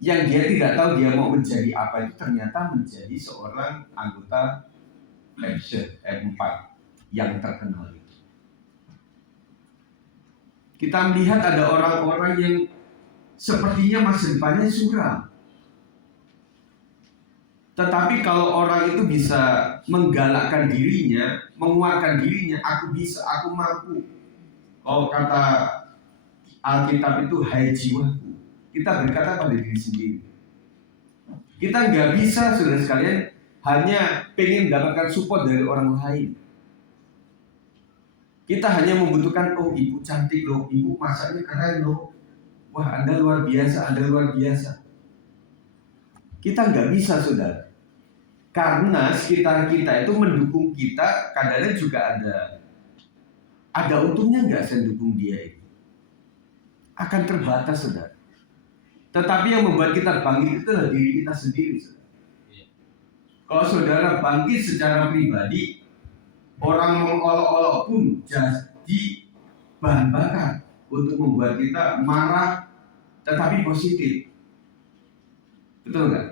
yang dia tidak tahu dia mau menjadi apa itu ternyata menjadi seorang anggota F4 yang terkenal itu. Kita melihat ada orang-orang yang sepertinya masa depannya suram. Tetapi kalau orang itu bisa menggalakkan dirinya, menguatkan dirinya, aku bisa, aku mampu. Kalau kata Alkitab itu, hai jiwaku, kita berkata pada diri sendiri. Kita nggak bisa, saudara sekalian, hanya pengen mendapatkan support dari orang lain. Kita hanya membutuhkan, oh ibu cantik loh, ibu masaknya keren loh, wah Anda luar biasa, Anda luar biasa. Kita nggak bisa, saudara. Karena sekitar kita itu mendukung kita, kadang-kadang juga ada untungnya nggak saya dukung dia itu. Akan terbatas, saudara. Tetapi yang membuat kita bangkit itu adalah diri kita sendiri, saudara. Kalau saudara bangkit secara pribadi, orang mengolok-olok pun jadi bahan bakar untuk membuat kita marah, tetapi positif. Betul nggak?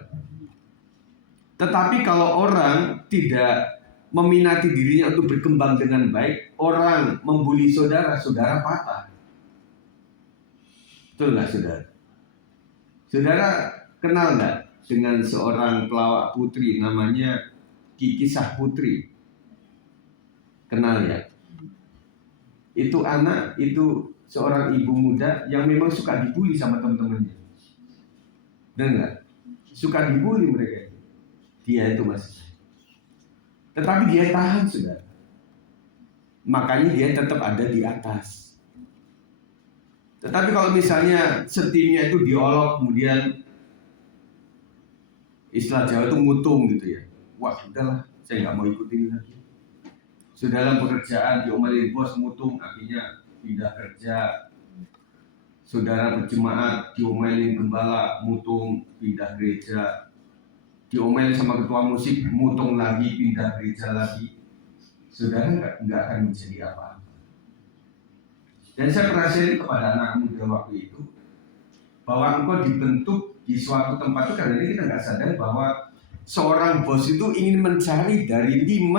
Tetapi kalau orang tidak meminati dirinya untuk berkembang dengan baik, orang membuli saudara, saudara patah. Betul nggak, saudara? Saudara kenal nggak dengan seorang pelawak putri namanya Kiki Putri? Kenal ya? Itu anak, itu seorang ibu muda yang memang suka dibully sama teman-temannya. Benar nggak? Suka dibully mereka. Dia itu mas. Tetapi dia tahan, saudara. Makanya dia tetap ada di atas. Tetapi kalau misalnya setimnya itu diolok, kemudian istilah Jawa itu mutung gitu ya. Wah udahlah, saya nggak mau ikutin lagi. Sudah dalam pekerjaan diomelin bos, mutung, akhirnya pindah kerja. Saudara berjemaat diomelin gembala, mutung, pindah gereja. Diomelin sama ketua musik, mutung lagi, pindah gereja lagi. Saudara nggak akan menjadi apa-apa. Dan saya pernah sharing kepada anak muda waktu itu bahwa engkau dibentuk di suatu tempat itu karena kita nggak sadar bahwa seorang bos itu ingin mencari dari 5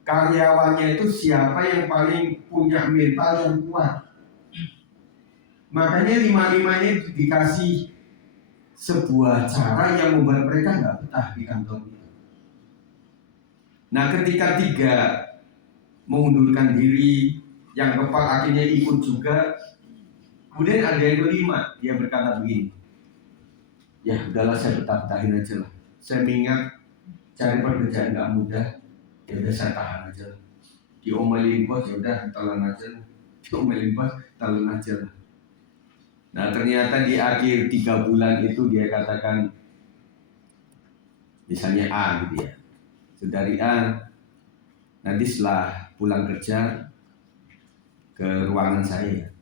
karyawannya itu siapa yang paling punya mental yang kuat. Makanya 5-5-nya dikasih sebuah cara yang membuat mereka nggak betah di kantor itu. Nah ketika 3 mengundurkan diri, yang keempat akhirnya ikut juga. Kemudian ada yang kelima, dia berkata begini, ya udahlah saya betah-betahin aja lah. Saya mengingat cari pekerjaan nggak mudah, ya udah saya tahan aja lah. Diomelin bos, ya udah telan aja lah. Diomelin bos, telan aja lah. Nah ternyata di akhir 3 bulan itu dia katakan, misalnya A gitu ya, saudari A, nanti setelah pulang kerja ke ruangan saya.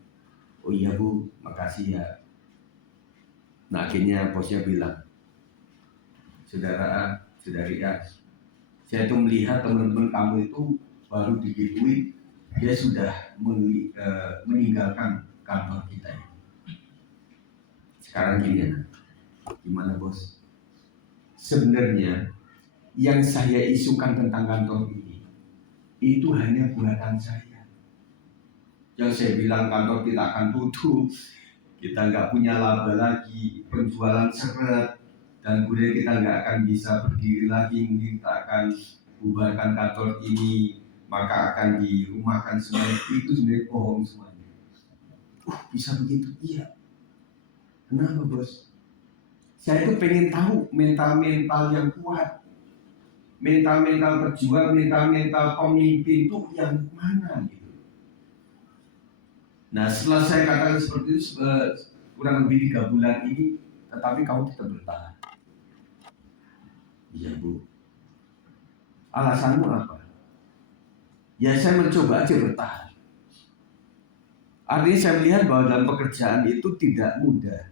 Oh iya bu, makasih ya. Nah akhirnya bosnya bilang, saudara A, saudari A, saya tuh melihat teman-teman kamu itu baru digituin, dia sudah meninggalkan kantor kita. Sekarang gini ya, gimana bos? Sebenarnya yang saya isukan tentang kantor ini itu hanya buatan saya. Yang saya bilang kantor kita akan tutup, kita nggak punya laba lagi, penjualan seret, dan kemudian kita nggak akan bisa berdiri lagi, mungkin kita akan bubarkan kantor ini, maka akan dirumahkan semuanya. Itu sebenarnya bohong semuanya. Bisa begitu? Iya. Kenapa bos? Saya itu pengen tahu mental-mental yang kuat, mental-mental pejuang, mental-mental pemimpin itu yang mana gitu. Nah setelah saya katakan seperti itu kurang lebih 3 bulan ini, tetapi kamu tetap bertahan. Iya bu. Alasanmu apa? Ya saya mencoba aja bertahan. Artinya saya melihat bahwa dalam pekerjaan itu tidak mudah.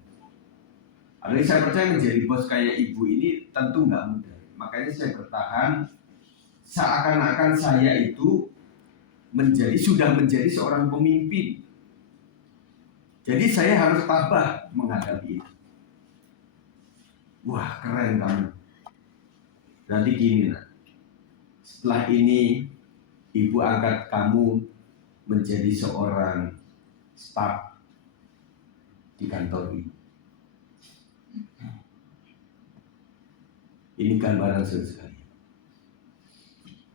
Artinya saya percaya menjadi bos kayak ibu ini tentu nggak mudah. Makanya saya bertahan, seakan-akan saya itu sudah menjadi seorang pemimpin. Jadi saya harus tabah menghadapi itu. Wah keren kamu. Nanti gini nak, setelah ini ibu angkat kamu menjadi seorang staf di kantor ini. Ini gambaran sekali.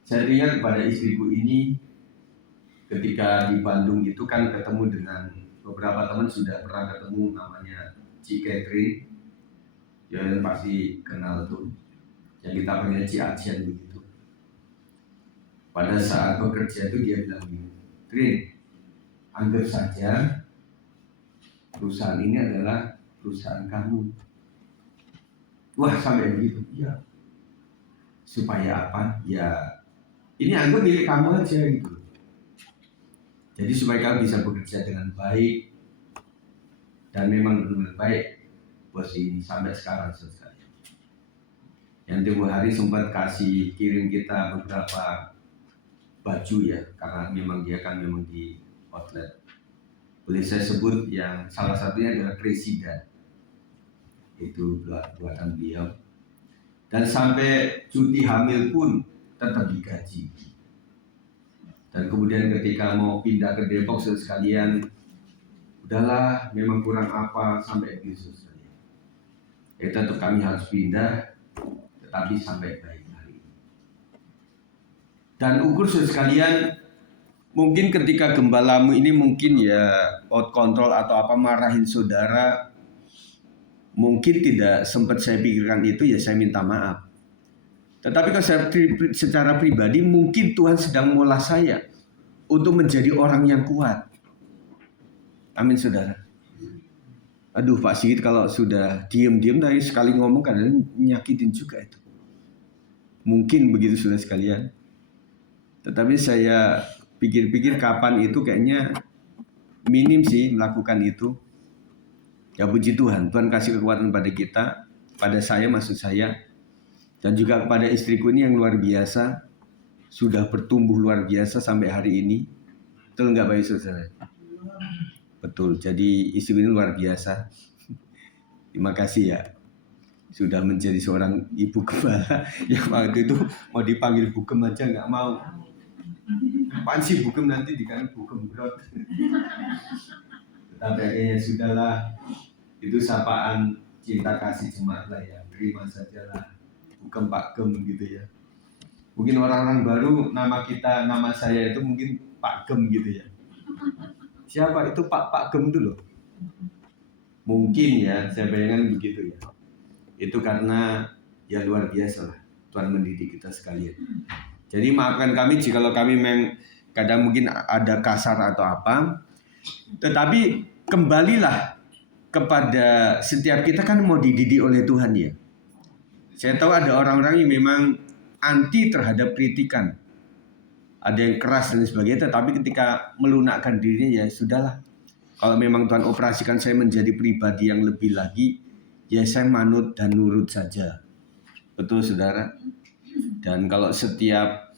Saya ingat pada istriku ini ketika di Bandung itu kan ketemu dengan beberapa teman, sudah pernah ketemu, namanya Ci Catherine, ya pasti kenal tuh, yang kita panggil Ci Acian begitu. Pada saat bekerja itu dia bilang gini, Trin, anggap saja perusahaan ini adalah perusahaan kamu. Wah, sampai begitu. Ya. Supaya apa? Ya, ini anggap milik kamu aja gitu. Jadi supaya kamu bisa bekerja dengan baik, dan memang benar-benar baik bos ini sampai sekarang selesai. Yang tempoh hari sempat kasih kirim kita beberapa baju ya, karena memang dia kan memang di outlet. Boleh saya sebut yang salah satunya adalah Presiden. Itu buatan beliau. Dan sampai cuti hamil pun tetap digaji. Dan kemudian ketika mau pindah ke Depok sekalian, udahlah memang kurang apa sampai besok sekalian. Ya tetap kami harus pindah, tetapi sampai baik hari ini. Dan ukur sekalian, mungkin ketika gembalamu ini mungkin ya out control atau apa marahin saudara, mungkin tidak sempat saya pikirkan itu, ya saya minta maaf. Tetapi kalau saya secara pribadi mungkin Tuhan sedang mengolah saya untuk menjadi orang yang kuat. Amin saudara. Aduh Pak Sigit kalau sudah diam-diam dari sekali ngomong kadang nyakitin juga itu. Mungkin begitu saudara sekalian. Tetapi saya pikir-pikir kapan itu kayaknya minim sih melakukan itu. Ya puji Tuhan, Tuhan kasih kekuatan pada kita, pada saya maksud saya, dan juga kepada istriku ini yang luar biasa, sudah bertumbuh luar biasa sampai hari ini. Betul nggak Pak Yesus? Betul, jadi istriku ini luar biasa. Terima kasih ya, sudah menjadi seorang ibu gembala yang waktu itu mau dipanggil Bugem aja nggak mau. Apaan sih Bugem, nanti dikatakan Bugem Brot. Tapi akhirnya sudahlah, itu sapaan cinta kasih jemaat lah ya, terima sajalah, bukan Pak Gem gitu ya. Mungkin orang-orang baru nama kita, nama saya itu mungkin Pak Gem gitu ya. Siapa itu Pak Gem itu loh? Mungkin ya, saya bayangkan begitu ya. Itu karena ya luar biasa lah, Tuhan mendidik kita sekalian. Jadi maafkan kami jika kami memang kadang mungkin ada kasar atau apa. Tetapi kembalilah kepada setiap kita kan mau dididik oleh Tuhan ya. Saya tahu ada orang-orang yang memang anti terhadap kritikan. Ada yang keras dan sebagainya, tetapi ketika melunakkan dirinya ya sudahlah. Kalau memang Tuhan operasikan saya menjadi pribadi yang lebih lagi, ya saya manut dan nurut saja. Betul saudara? Dan kalau setiap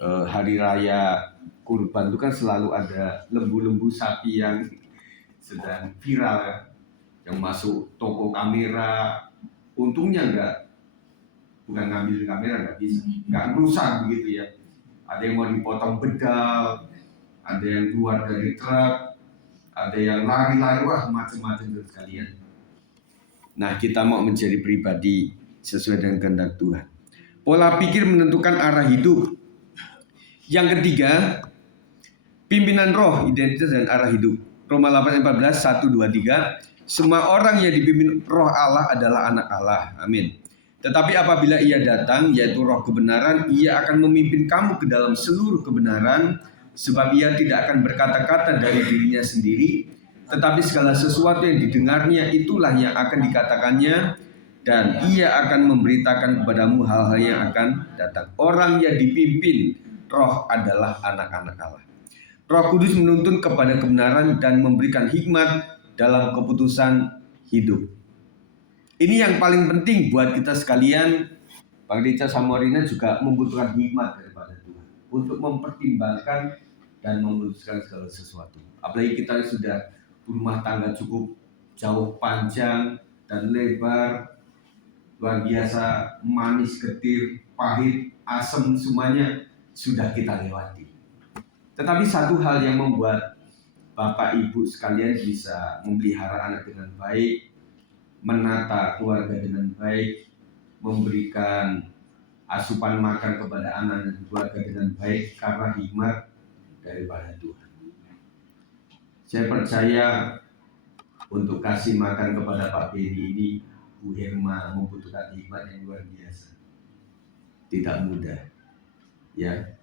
hari raya kurban itu kan selalu ada lembu-lembu sapi yang sedang viral, yang masuk toko kamera. Untungnya bukan ngambil kamera, nggak bisa, nggak rusak begitu ya. Ada yang mau dipotong bedal, ada yang keluar dari truk, ada yang lari-lari, wah macam-macam sekalian. Nah kita mau menjadi pribadi sesuai dengan kehendak Tuhan. Pola pikir menentukan arah hidup. Yang ketiga, pimpinan roh, identitas dan arah hidup. Roma 8:14, 1, 2, 3. Semua orang yang dipimpin roh Allah adalah anak Allah. Amin. Tetapi apabila ia datang, yaitu roh kebenaran, ia akan memimpin kamu ke dalam seluruh kebenaran, sebab ia tidak akan berkata-kata dari dirinya sendiri, tetapi segala sesuatu yang didengarnya itulah yang akan dikatakannya, dan ia akan memberitakan kepadamu hal-hal yang akan datang. Orang yang dipimpin roh adalah anak-anak Allah. Roh Kudus menuntun kepada kebenaran dan memberikan hikmat dalam keputusan hidup. Ini yang paling penting buat kita sekalian. Bang Rica Samorina juga membutuhkan hikmat daripada Tuhan untuk mempertimbangkan dan memutuskan segala sesuatu. Apalagi kita sudah berumah tangga cukup jauh, panjang dan lebar, luar biasa, manis, getir, pahit, asam, semuanya sudah kita lewati. Tetapi satu hal yang membuat Bapak Ibu sekalian bisa memelihara anak dengan baik, menata keluarga dengan baik, memberikan asupan makan kepada anak dan keluarga dengan baik karena hikmat daripada Tuhan. Saya percaya untuk kasih makan kepada Pak Beni ini, Bu Herma membutuhkan hikmat yang luar biasa. Tidak mudah. Ya.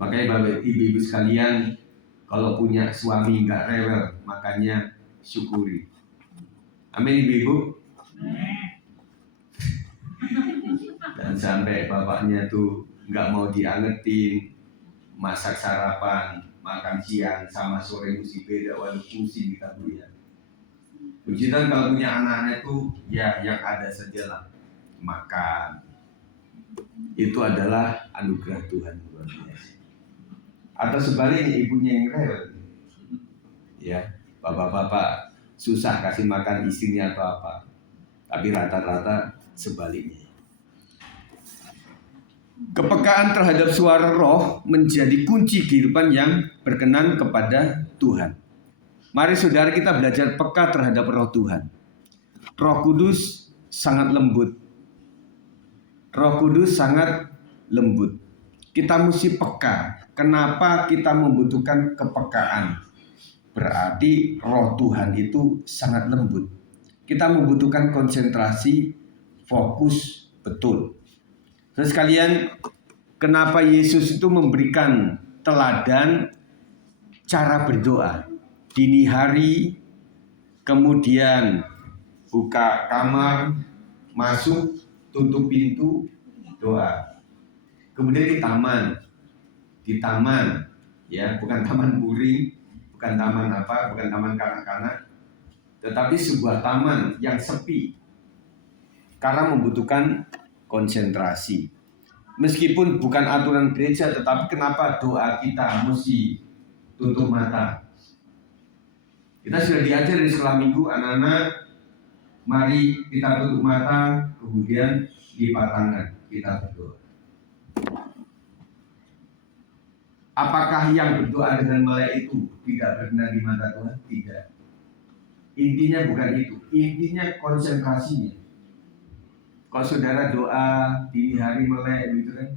Makanya Bapak Ibu sekalian, kalau punya suami nggak rewel, makanya syukuri. Amin Ibu-ibu. Dan sampai bapaknya tuh nggak mau diangetin, masak sarapan, makan siang sama sore mesti beda, waduh pusing kita Bu ya. Puji Tuhan kalau punya anak-anak itu ya yang ada sajalah makan. Itu adalah anugerah Tuhan luar biasa. Atau sebaliknya ibunya yang rewel. Ya, bapak-bapak susah kasih makan istrinya atau apa. Tapi rata-rata sebaliknya. Kepekaan terhadap suara roh menjadi kunci kehidupan yang berkenan kepada Tuhan. Mari saudara kita belajar peka terhadap roh Tuhan. Roh Kudus sangat lembut. Roh Kudus sangat lembut. Kita mesti peka. Kenapa kita membutuhkan kepekaan? Berarti roh Tuhan itu sangat lembut. Kita membutuhkan konsentrasi, fokus betul. Terus kalian, kenapa Yesus itu memberikan teladan cara berdoa? Dini hari, kemudian buka kamar, masuk, tutup pintu, doa. Kemudian di taman, ya bukan taman buring, bukan taman apa, bukan taman kanak-kanak, tetapi sebuah taman yang sepi, karena membutuhkan konsentrasi. Meskipun bukan aturan gereja, tetapi kenapa doa kita mesti tutup mata? Kita sudah diajar di sekolah minggu, anak-anak, mari kita tutup mata, kemudian lipat tangan, kita berdoa. Apakah yang berdoa dengan melek itu tidak berkenan di mata Tuhan? Tidak. Intinya bukan itu, intinya konsentrasinya. Kalau saudara doa dini hari melek gitu kan,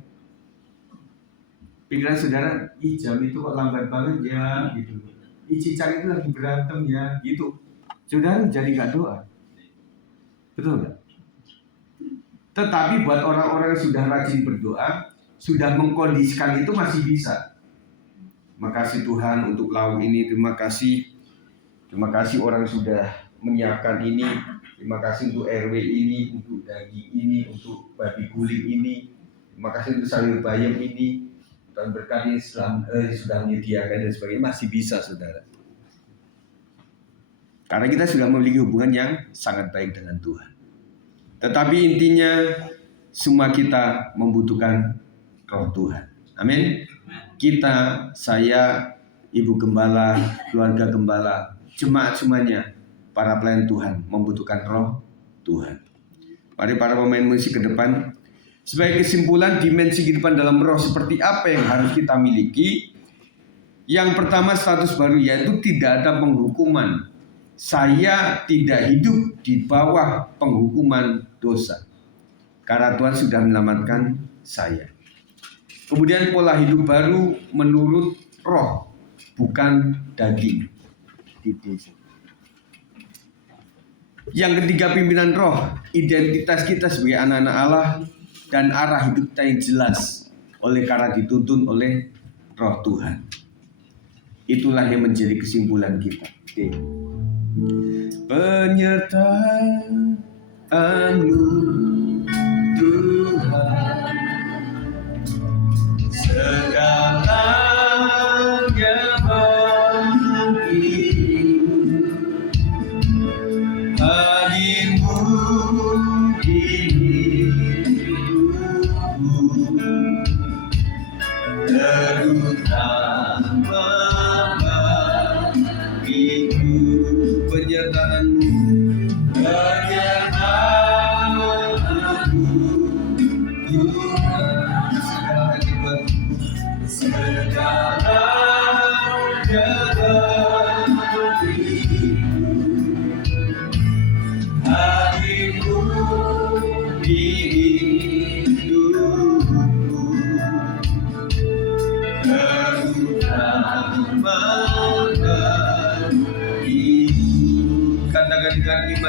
pikiran saudara, jam itu kok lambat banget ya gitu. Cicak itu lagi berantem ya gitu. Saudara jadi nggak doa. Betul nggak? Tetapi buat orang-orang yang sudah rajin berdoa, sudah mengkondisikan itu masih bisa. Terima kasih Tuhan untuk lauk ini, terima kasih orang sudah menyiapkan ini, terima kasih untuk RW ini, untuk daging ini, untuk babi guling ini, terima kasih untuk sayur bayam ini, dan berkali sudah menyediakan dan sebagainya, masih bisa saudara. Karena kita sudah memiliki hubungan yang sangat baik dengan Tuhan. Tetapi intinya semua kita membutuhkan roh Tuhan. Amin. Kita, saya, Ibu Gembala, keluarga Gembala, jemaat semuanya, para pelayan Tuhan membutuhkan roh Tuhan. Mari para pemain musik ke depan. Sebagai kesimpulan, dimensi kehidupan dalam roh seperti apa yang harus kita miliki? Yang pertama, status baru, yaitu tidak ada penghukuman. Saya tidak hidup di bawah penghukuman dosa, karena Tuhan sudah menyelamatkan saya. Kemudian pola hidup baru menurut roh, bukan daging. Yang ketiga, pimpinan roh, identitas kita sebagai anak-anak Allah dan arah hidup kita yang jelas oleh karena dituntun oleh roh Tuhan. Itulah yang menjadi kesimpulan kita. Penyertaan-Mu Tuhan, segalanya bagiku, hadir-Mu di hidupku, terutama bagiku. Penyertaan-Mu, Tuhan, segalanya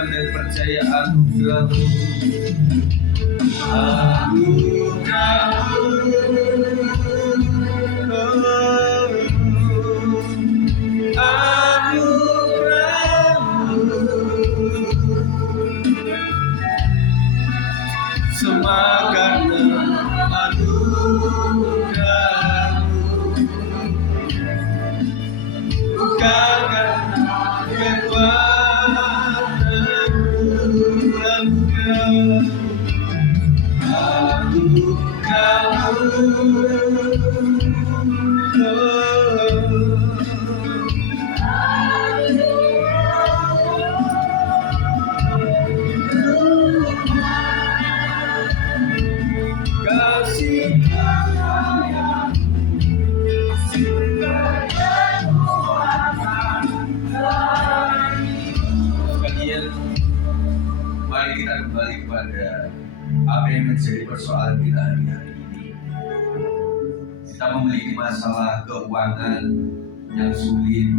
iman dan percaya anugerah-Mu. Semakan anugerah-Mu, bukakan kekuatan-Mu, kasih sekalian. Mari kita kembali kepada apa yang menjadi persoalan kita hari-hari ini. Kita memiliki masalah keuangan yang sulit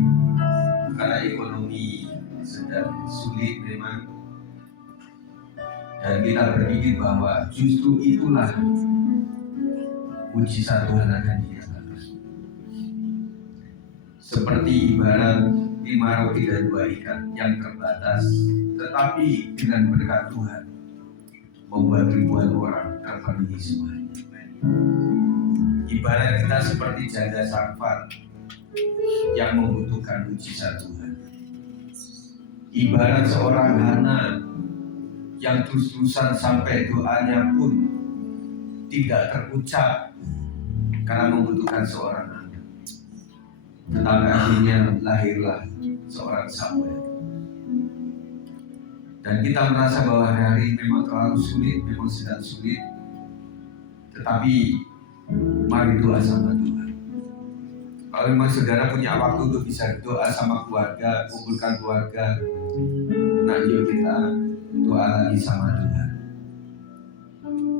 karena ekonomi sedang sulit memang. Dan kita berpikir bahwa justru itulah mujizat Tuhan akan dinyatakan. Seperti ibarat 5 roti dan 2 ikan yang terbatas, tetapi dengan berkat Tuhan membuat ribuan orang terpenuhi semuanya. Ibarat kita seperti janda Sarfat yang membutuhkan mujizat Tuhan. Ibarat seorang Hana yang terus-terusan sampai doanya pun tidak terucap karena membutuhkan seorang anak. Tetapi akhirnya lahirlah seorang Samuel. Dan kita merasa bahwa hari ini memang terlalu sulit, memang sedang sulit. Tetapi mari doa sama Tuhan. Kalau memang saudara punya waktu untuk bisa doa sama keluarga, kumpulkan keluarga, nah yuk kita doa lagi sama Tuhan.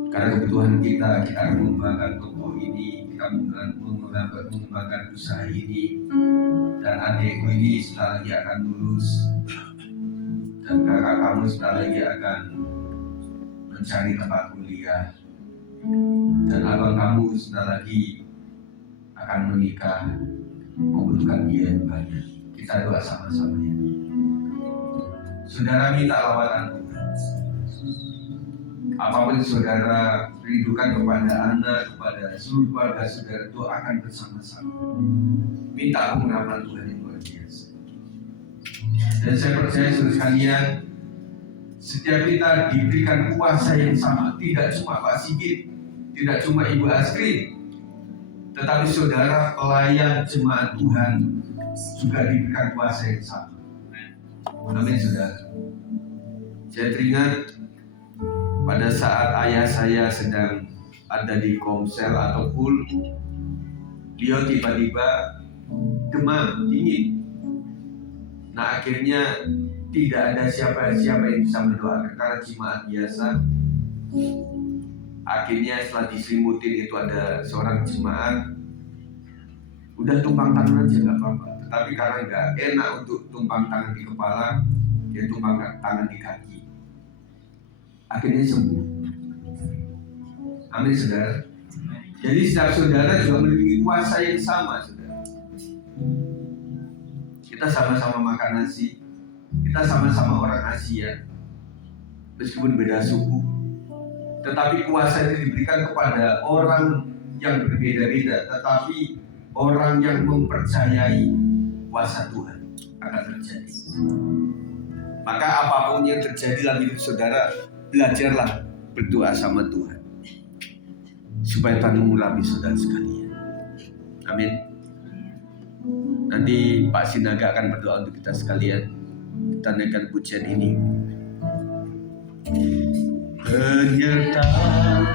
Karena kebutuhan kita akan mengembangkan toko ini, kita mengembangkan usaha ini, dan adikku ini setelah lagi akan lulus, dan kakak kamu setelah lagi akan mencari tempat kuliah, dan abang kamu setelah lagi akan menikah, membutuhkan biaya yang banyak. Kita doa sama-sama ya. Saudara minta lawatan Tuhan. Apapun saudara rindukan kepada anak, kepada seluruh keluarga saudara, doakan bersama-sama. Minta pengurapan Tuhan yang luar biasa. Dan saya percaya saudara sekalian, setiap kita diberikan kuasa yang sama. Tidak cuma Pak Sigit, tidak cuma Ibu Astrid, tetapi saudara pelayan jemaat Tuhan juga diberikan kuasa yang sama. Amin saudara. Saya teringat pada saat ayah saya sedang ada di komsel atau pool, beliau tiba-tiba demam, dingin. Nah akhirnya tidak ada siapa-siapa yang bisa mendoakan karena jemaat biasa. Akhirnya setelah diselimutin itu ada seorang jemaat, udah tumpang tangan aja nggak apa-apa. Tetapi karena nggak enak untuk tumpang tangan di kepala, dia tumpang tangan di kaki. Akhirnya sembuh. Amin saudara. Jadi setiap saudara juga memiliki kuasa yang sama saudara. Kita sama-sama makan nasi, kita sama-sama orang Asia, meskipun beda suku, tetapi kuasa itu diberikan kepada orang yang berbeda-beda, tetapi orang yang mempercayai kuasa Tuhan akan terjadi. Maka apapun yang terjadi dalam hidup saudara, belajarlah berdoa sama Tuhan supaya Tuhan mengurapi saudara sekalian. Amin. Nanti Pak Sinaga akan berdoa untuk kita sekalian. Kita naikkan pujian ini. Penyertaan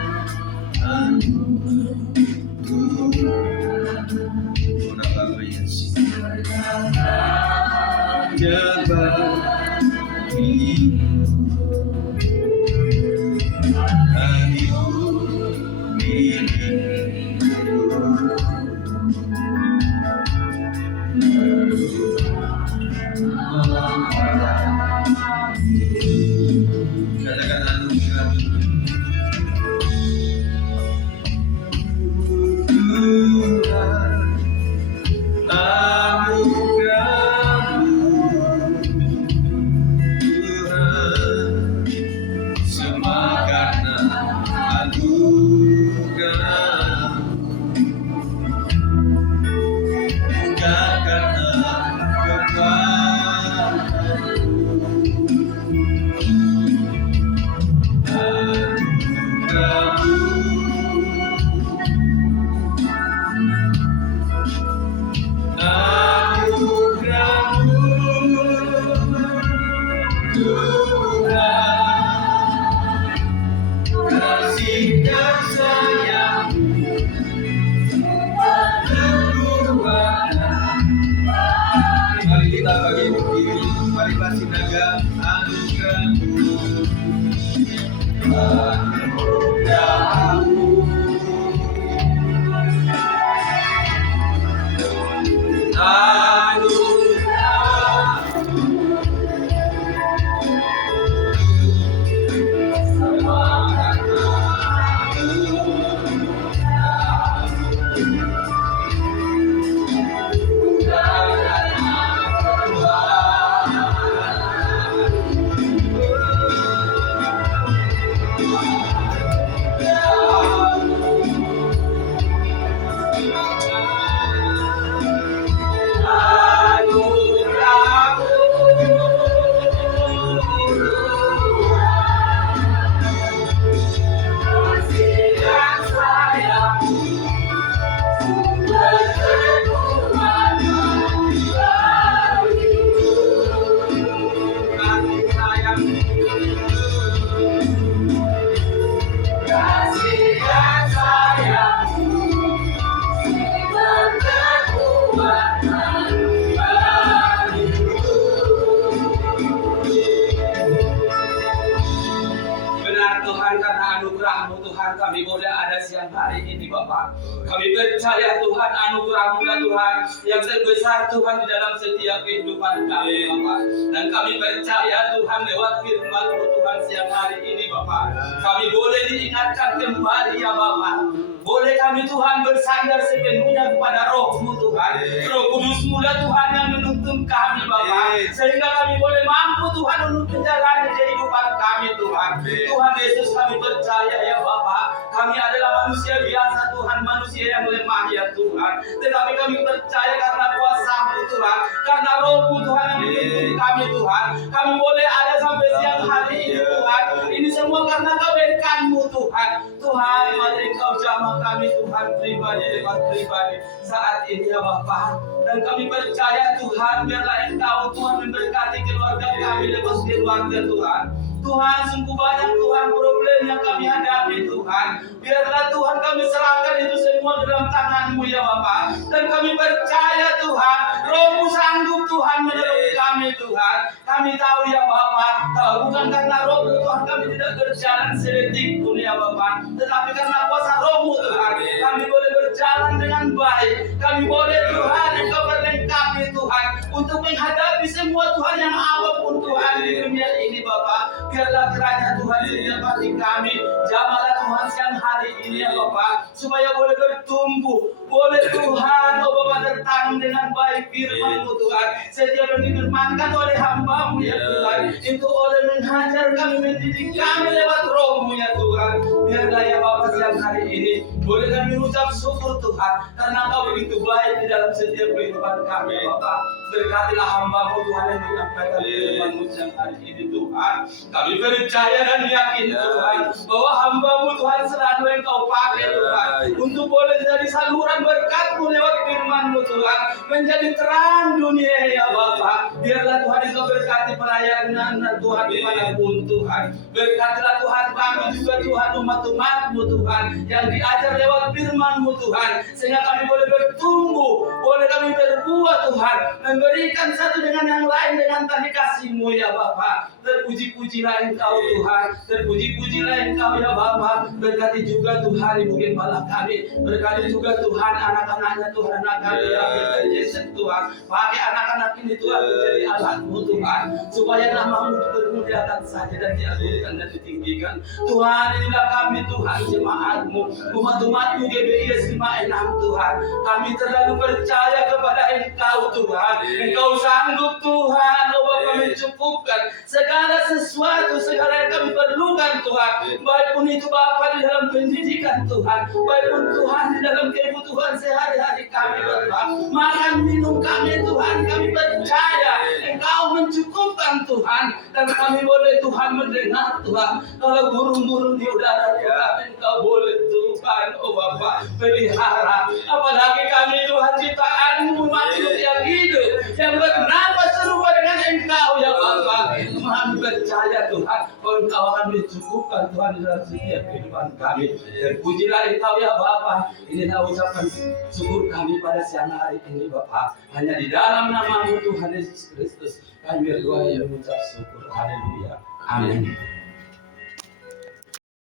kami boleh ada siang hari ini Bapak. Kami percaya Tuhan anugerah-Mu Tuhan yang terbesar Tuhan di dalam setiap kehidupan kami Bapak. Dan kami percaya Tuhan lewat firman-Mu Tuhan siang hari ini Bapak. Kami boleh diingatkan kembali ya Bapak. Boleh kami Tuhan bersandar sepenuhnya kepada Roh-Mu Tuhan. Roh Kudus-Mu Tuhan yang menuntun kami Bapak. Sehingga kami boleh mampu Tuhan untuk menjalani kehidupan kami Tuhan. Tuhan Yesus kami percaya ya Bapak. Kami adalah manusia biasa Tuhan. Manusia yang lemah ya Tuhan. Tetapi kami percaya karena kuasa-Mu Tuhan. Karena Roh-Mu Tuhan yang menuntun kami Tuhan. Kami boleh ada sampai siang hari ini Tuhan. Ini semua karena kebaikan-Mu Tuhan. Tuhan mari Engkau jamah kami Tuhan pribadi lewat pribadi saat ini ya Bapak. Dan kami percaya Tuhan biarlah Engkau Tuhan memberkati keluarga kami lewat keluarga Tuhan. Tuhan sungguh banyak Tuhan problem yang kami hadapi Tuhan. Biarlah Tuhan kami serahkan itu semua dalam tangan-Mu ya Bapak. Dan kami percaya Tuhan Roh-Mu sanggup Tuhan menolong kami Tuhan. Kami tahu ya Bapak, kalau bukan karena Roh-Mu Tuhan kami tidak berjalan sedetik pun ya Bapak. Tetapi karena kuasa Roh-Mu Tuhan kami boleh berjalan dengan baik. Kami boleh Tuhan Engkau berlengkapi Tuhan untuk menghadapi semua Tuhan yang apapun Tuhan di dunia ini Bapak. Biarlah kiranya Tuhan setiap hati kami jamahlah Tuhan siang hari ini ya Bapak, supaya boleh bertumbuh, boleh Tuhan oh Bapak tertanam dengan baik firman-Mu Tuhan. Setiap yang difirmankan oleh hamba-Mu ya Tuhan, itu oleh mengajar kami, mendidik kami lewat Roh-Mu ya Tuhan. Biarlah ya Bapak siang hari ini boleh kami ucap syukur Tuhan, karena Engkau begitu baik di dalam setiap kehidupan kami ya Bapak. Berkatilah hamba-Mu Tuhan yang menyampaikan firman-Mu siang hari ini Tuhan. Kami percaya dan yakin Tuhan bahwa hamba-Mu Tuhan selalu Engkau pakai Tuhan untuk boleh jadi saluran berkat-Mu lewat firman-Mu Tuhan, menjadi terang dunia ya Bapak. Biarlah Tuhan Engkau berkati pelayanan Tuhan dimanapun Tuhan. Berkatilah Tuhan kami juga Tuhan umat-umat-Mu Tuhan yang diajar lewat firman-Mu Tuhan, sehingga kami boleh bertumbuh, boleh kami berbuah Tuhan, memberikan satu dengan yang lain dengan tali kasih-Mu ya Bapak. Terpuji-pujilah Engkau Tuhan, terpuji-pujilah Engkau ya Bapa. Berkati juga Tuhan Ibu Gembala kami, berkati juga Tuhan anak-anaknya Tuhan, anak kami yang Yesus Tuhan. Pakai anak-anak ini Tuhan menjadi alat-Mu Tuhan, supaya nama-Mu dipermuliakan saja dan diagungkan dan ditinggikan. Tuhan inilah kami Tuhan jemaat-Mu, umat-umat-Mu GBI 56 Tuhan. Kami terlalu percaya kepada Engkau Tuhan. Engkau sanggup Tuhan, oh Bapa mencukupkan segala sesuatu, segala yang kami perlukan Tuhan. Baik pun itu Bapa di dalam pendidikan Tuhan, baik pun Tuhan di dalam kebutuhan sehari-hari kami kami Bapa. Makan minum kami Tuhan, kami percaya Engkau mencukupkan Tuhan. Dan kami boleh Tuhan mendengar Tuhan. Kalau burung-burung di udara Tuhan, Engkau boleh Tuhan, oh Bapa, pelihara. Apalagi kami Tuhan ciptaanmu maksud yang hidup, yang bernafas serupa dengan Engkau ya Bapa. Kami percaya Tuhan, Engkau akan mencukupkan Tuhan di dalam setiap kehidupan kami. Dan pujilah Engkau ya Bapa. Inilah ucapan syukur kami pada siang hari ini Bapa. Hanya di dalam nama-Mu Tuhan Yesus Kristus kami berdoa dan mengucap syukur. Haleluya. Amin.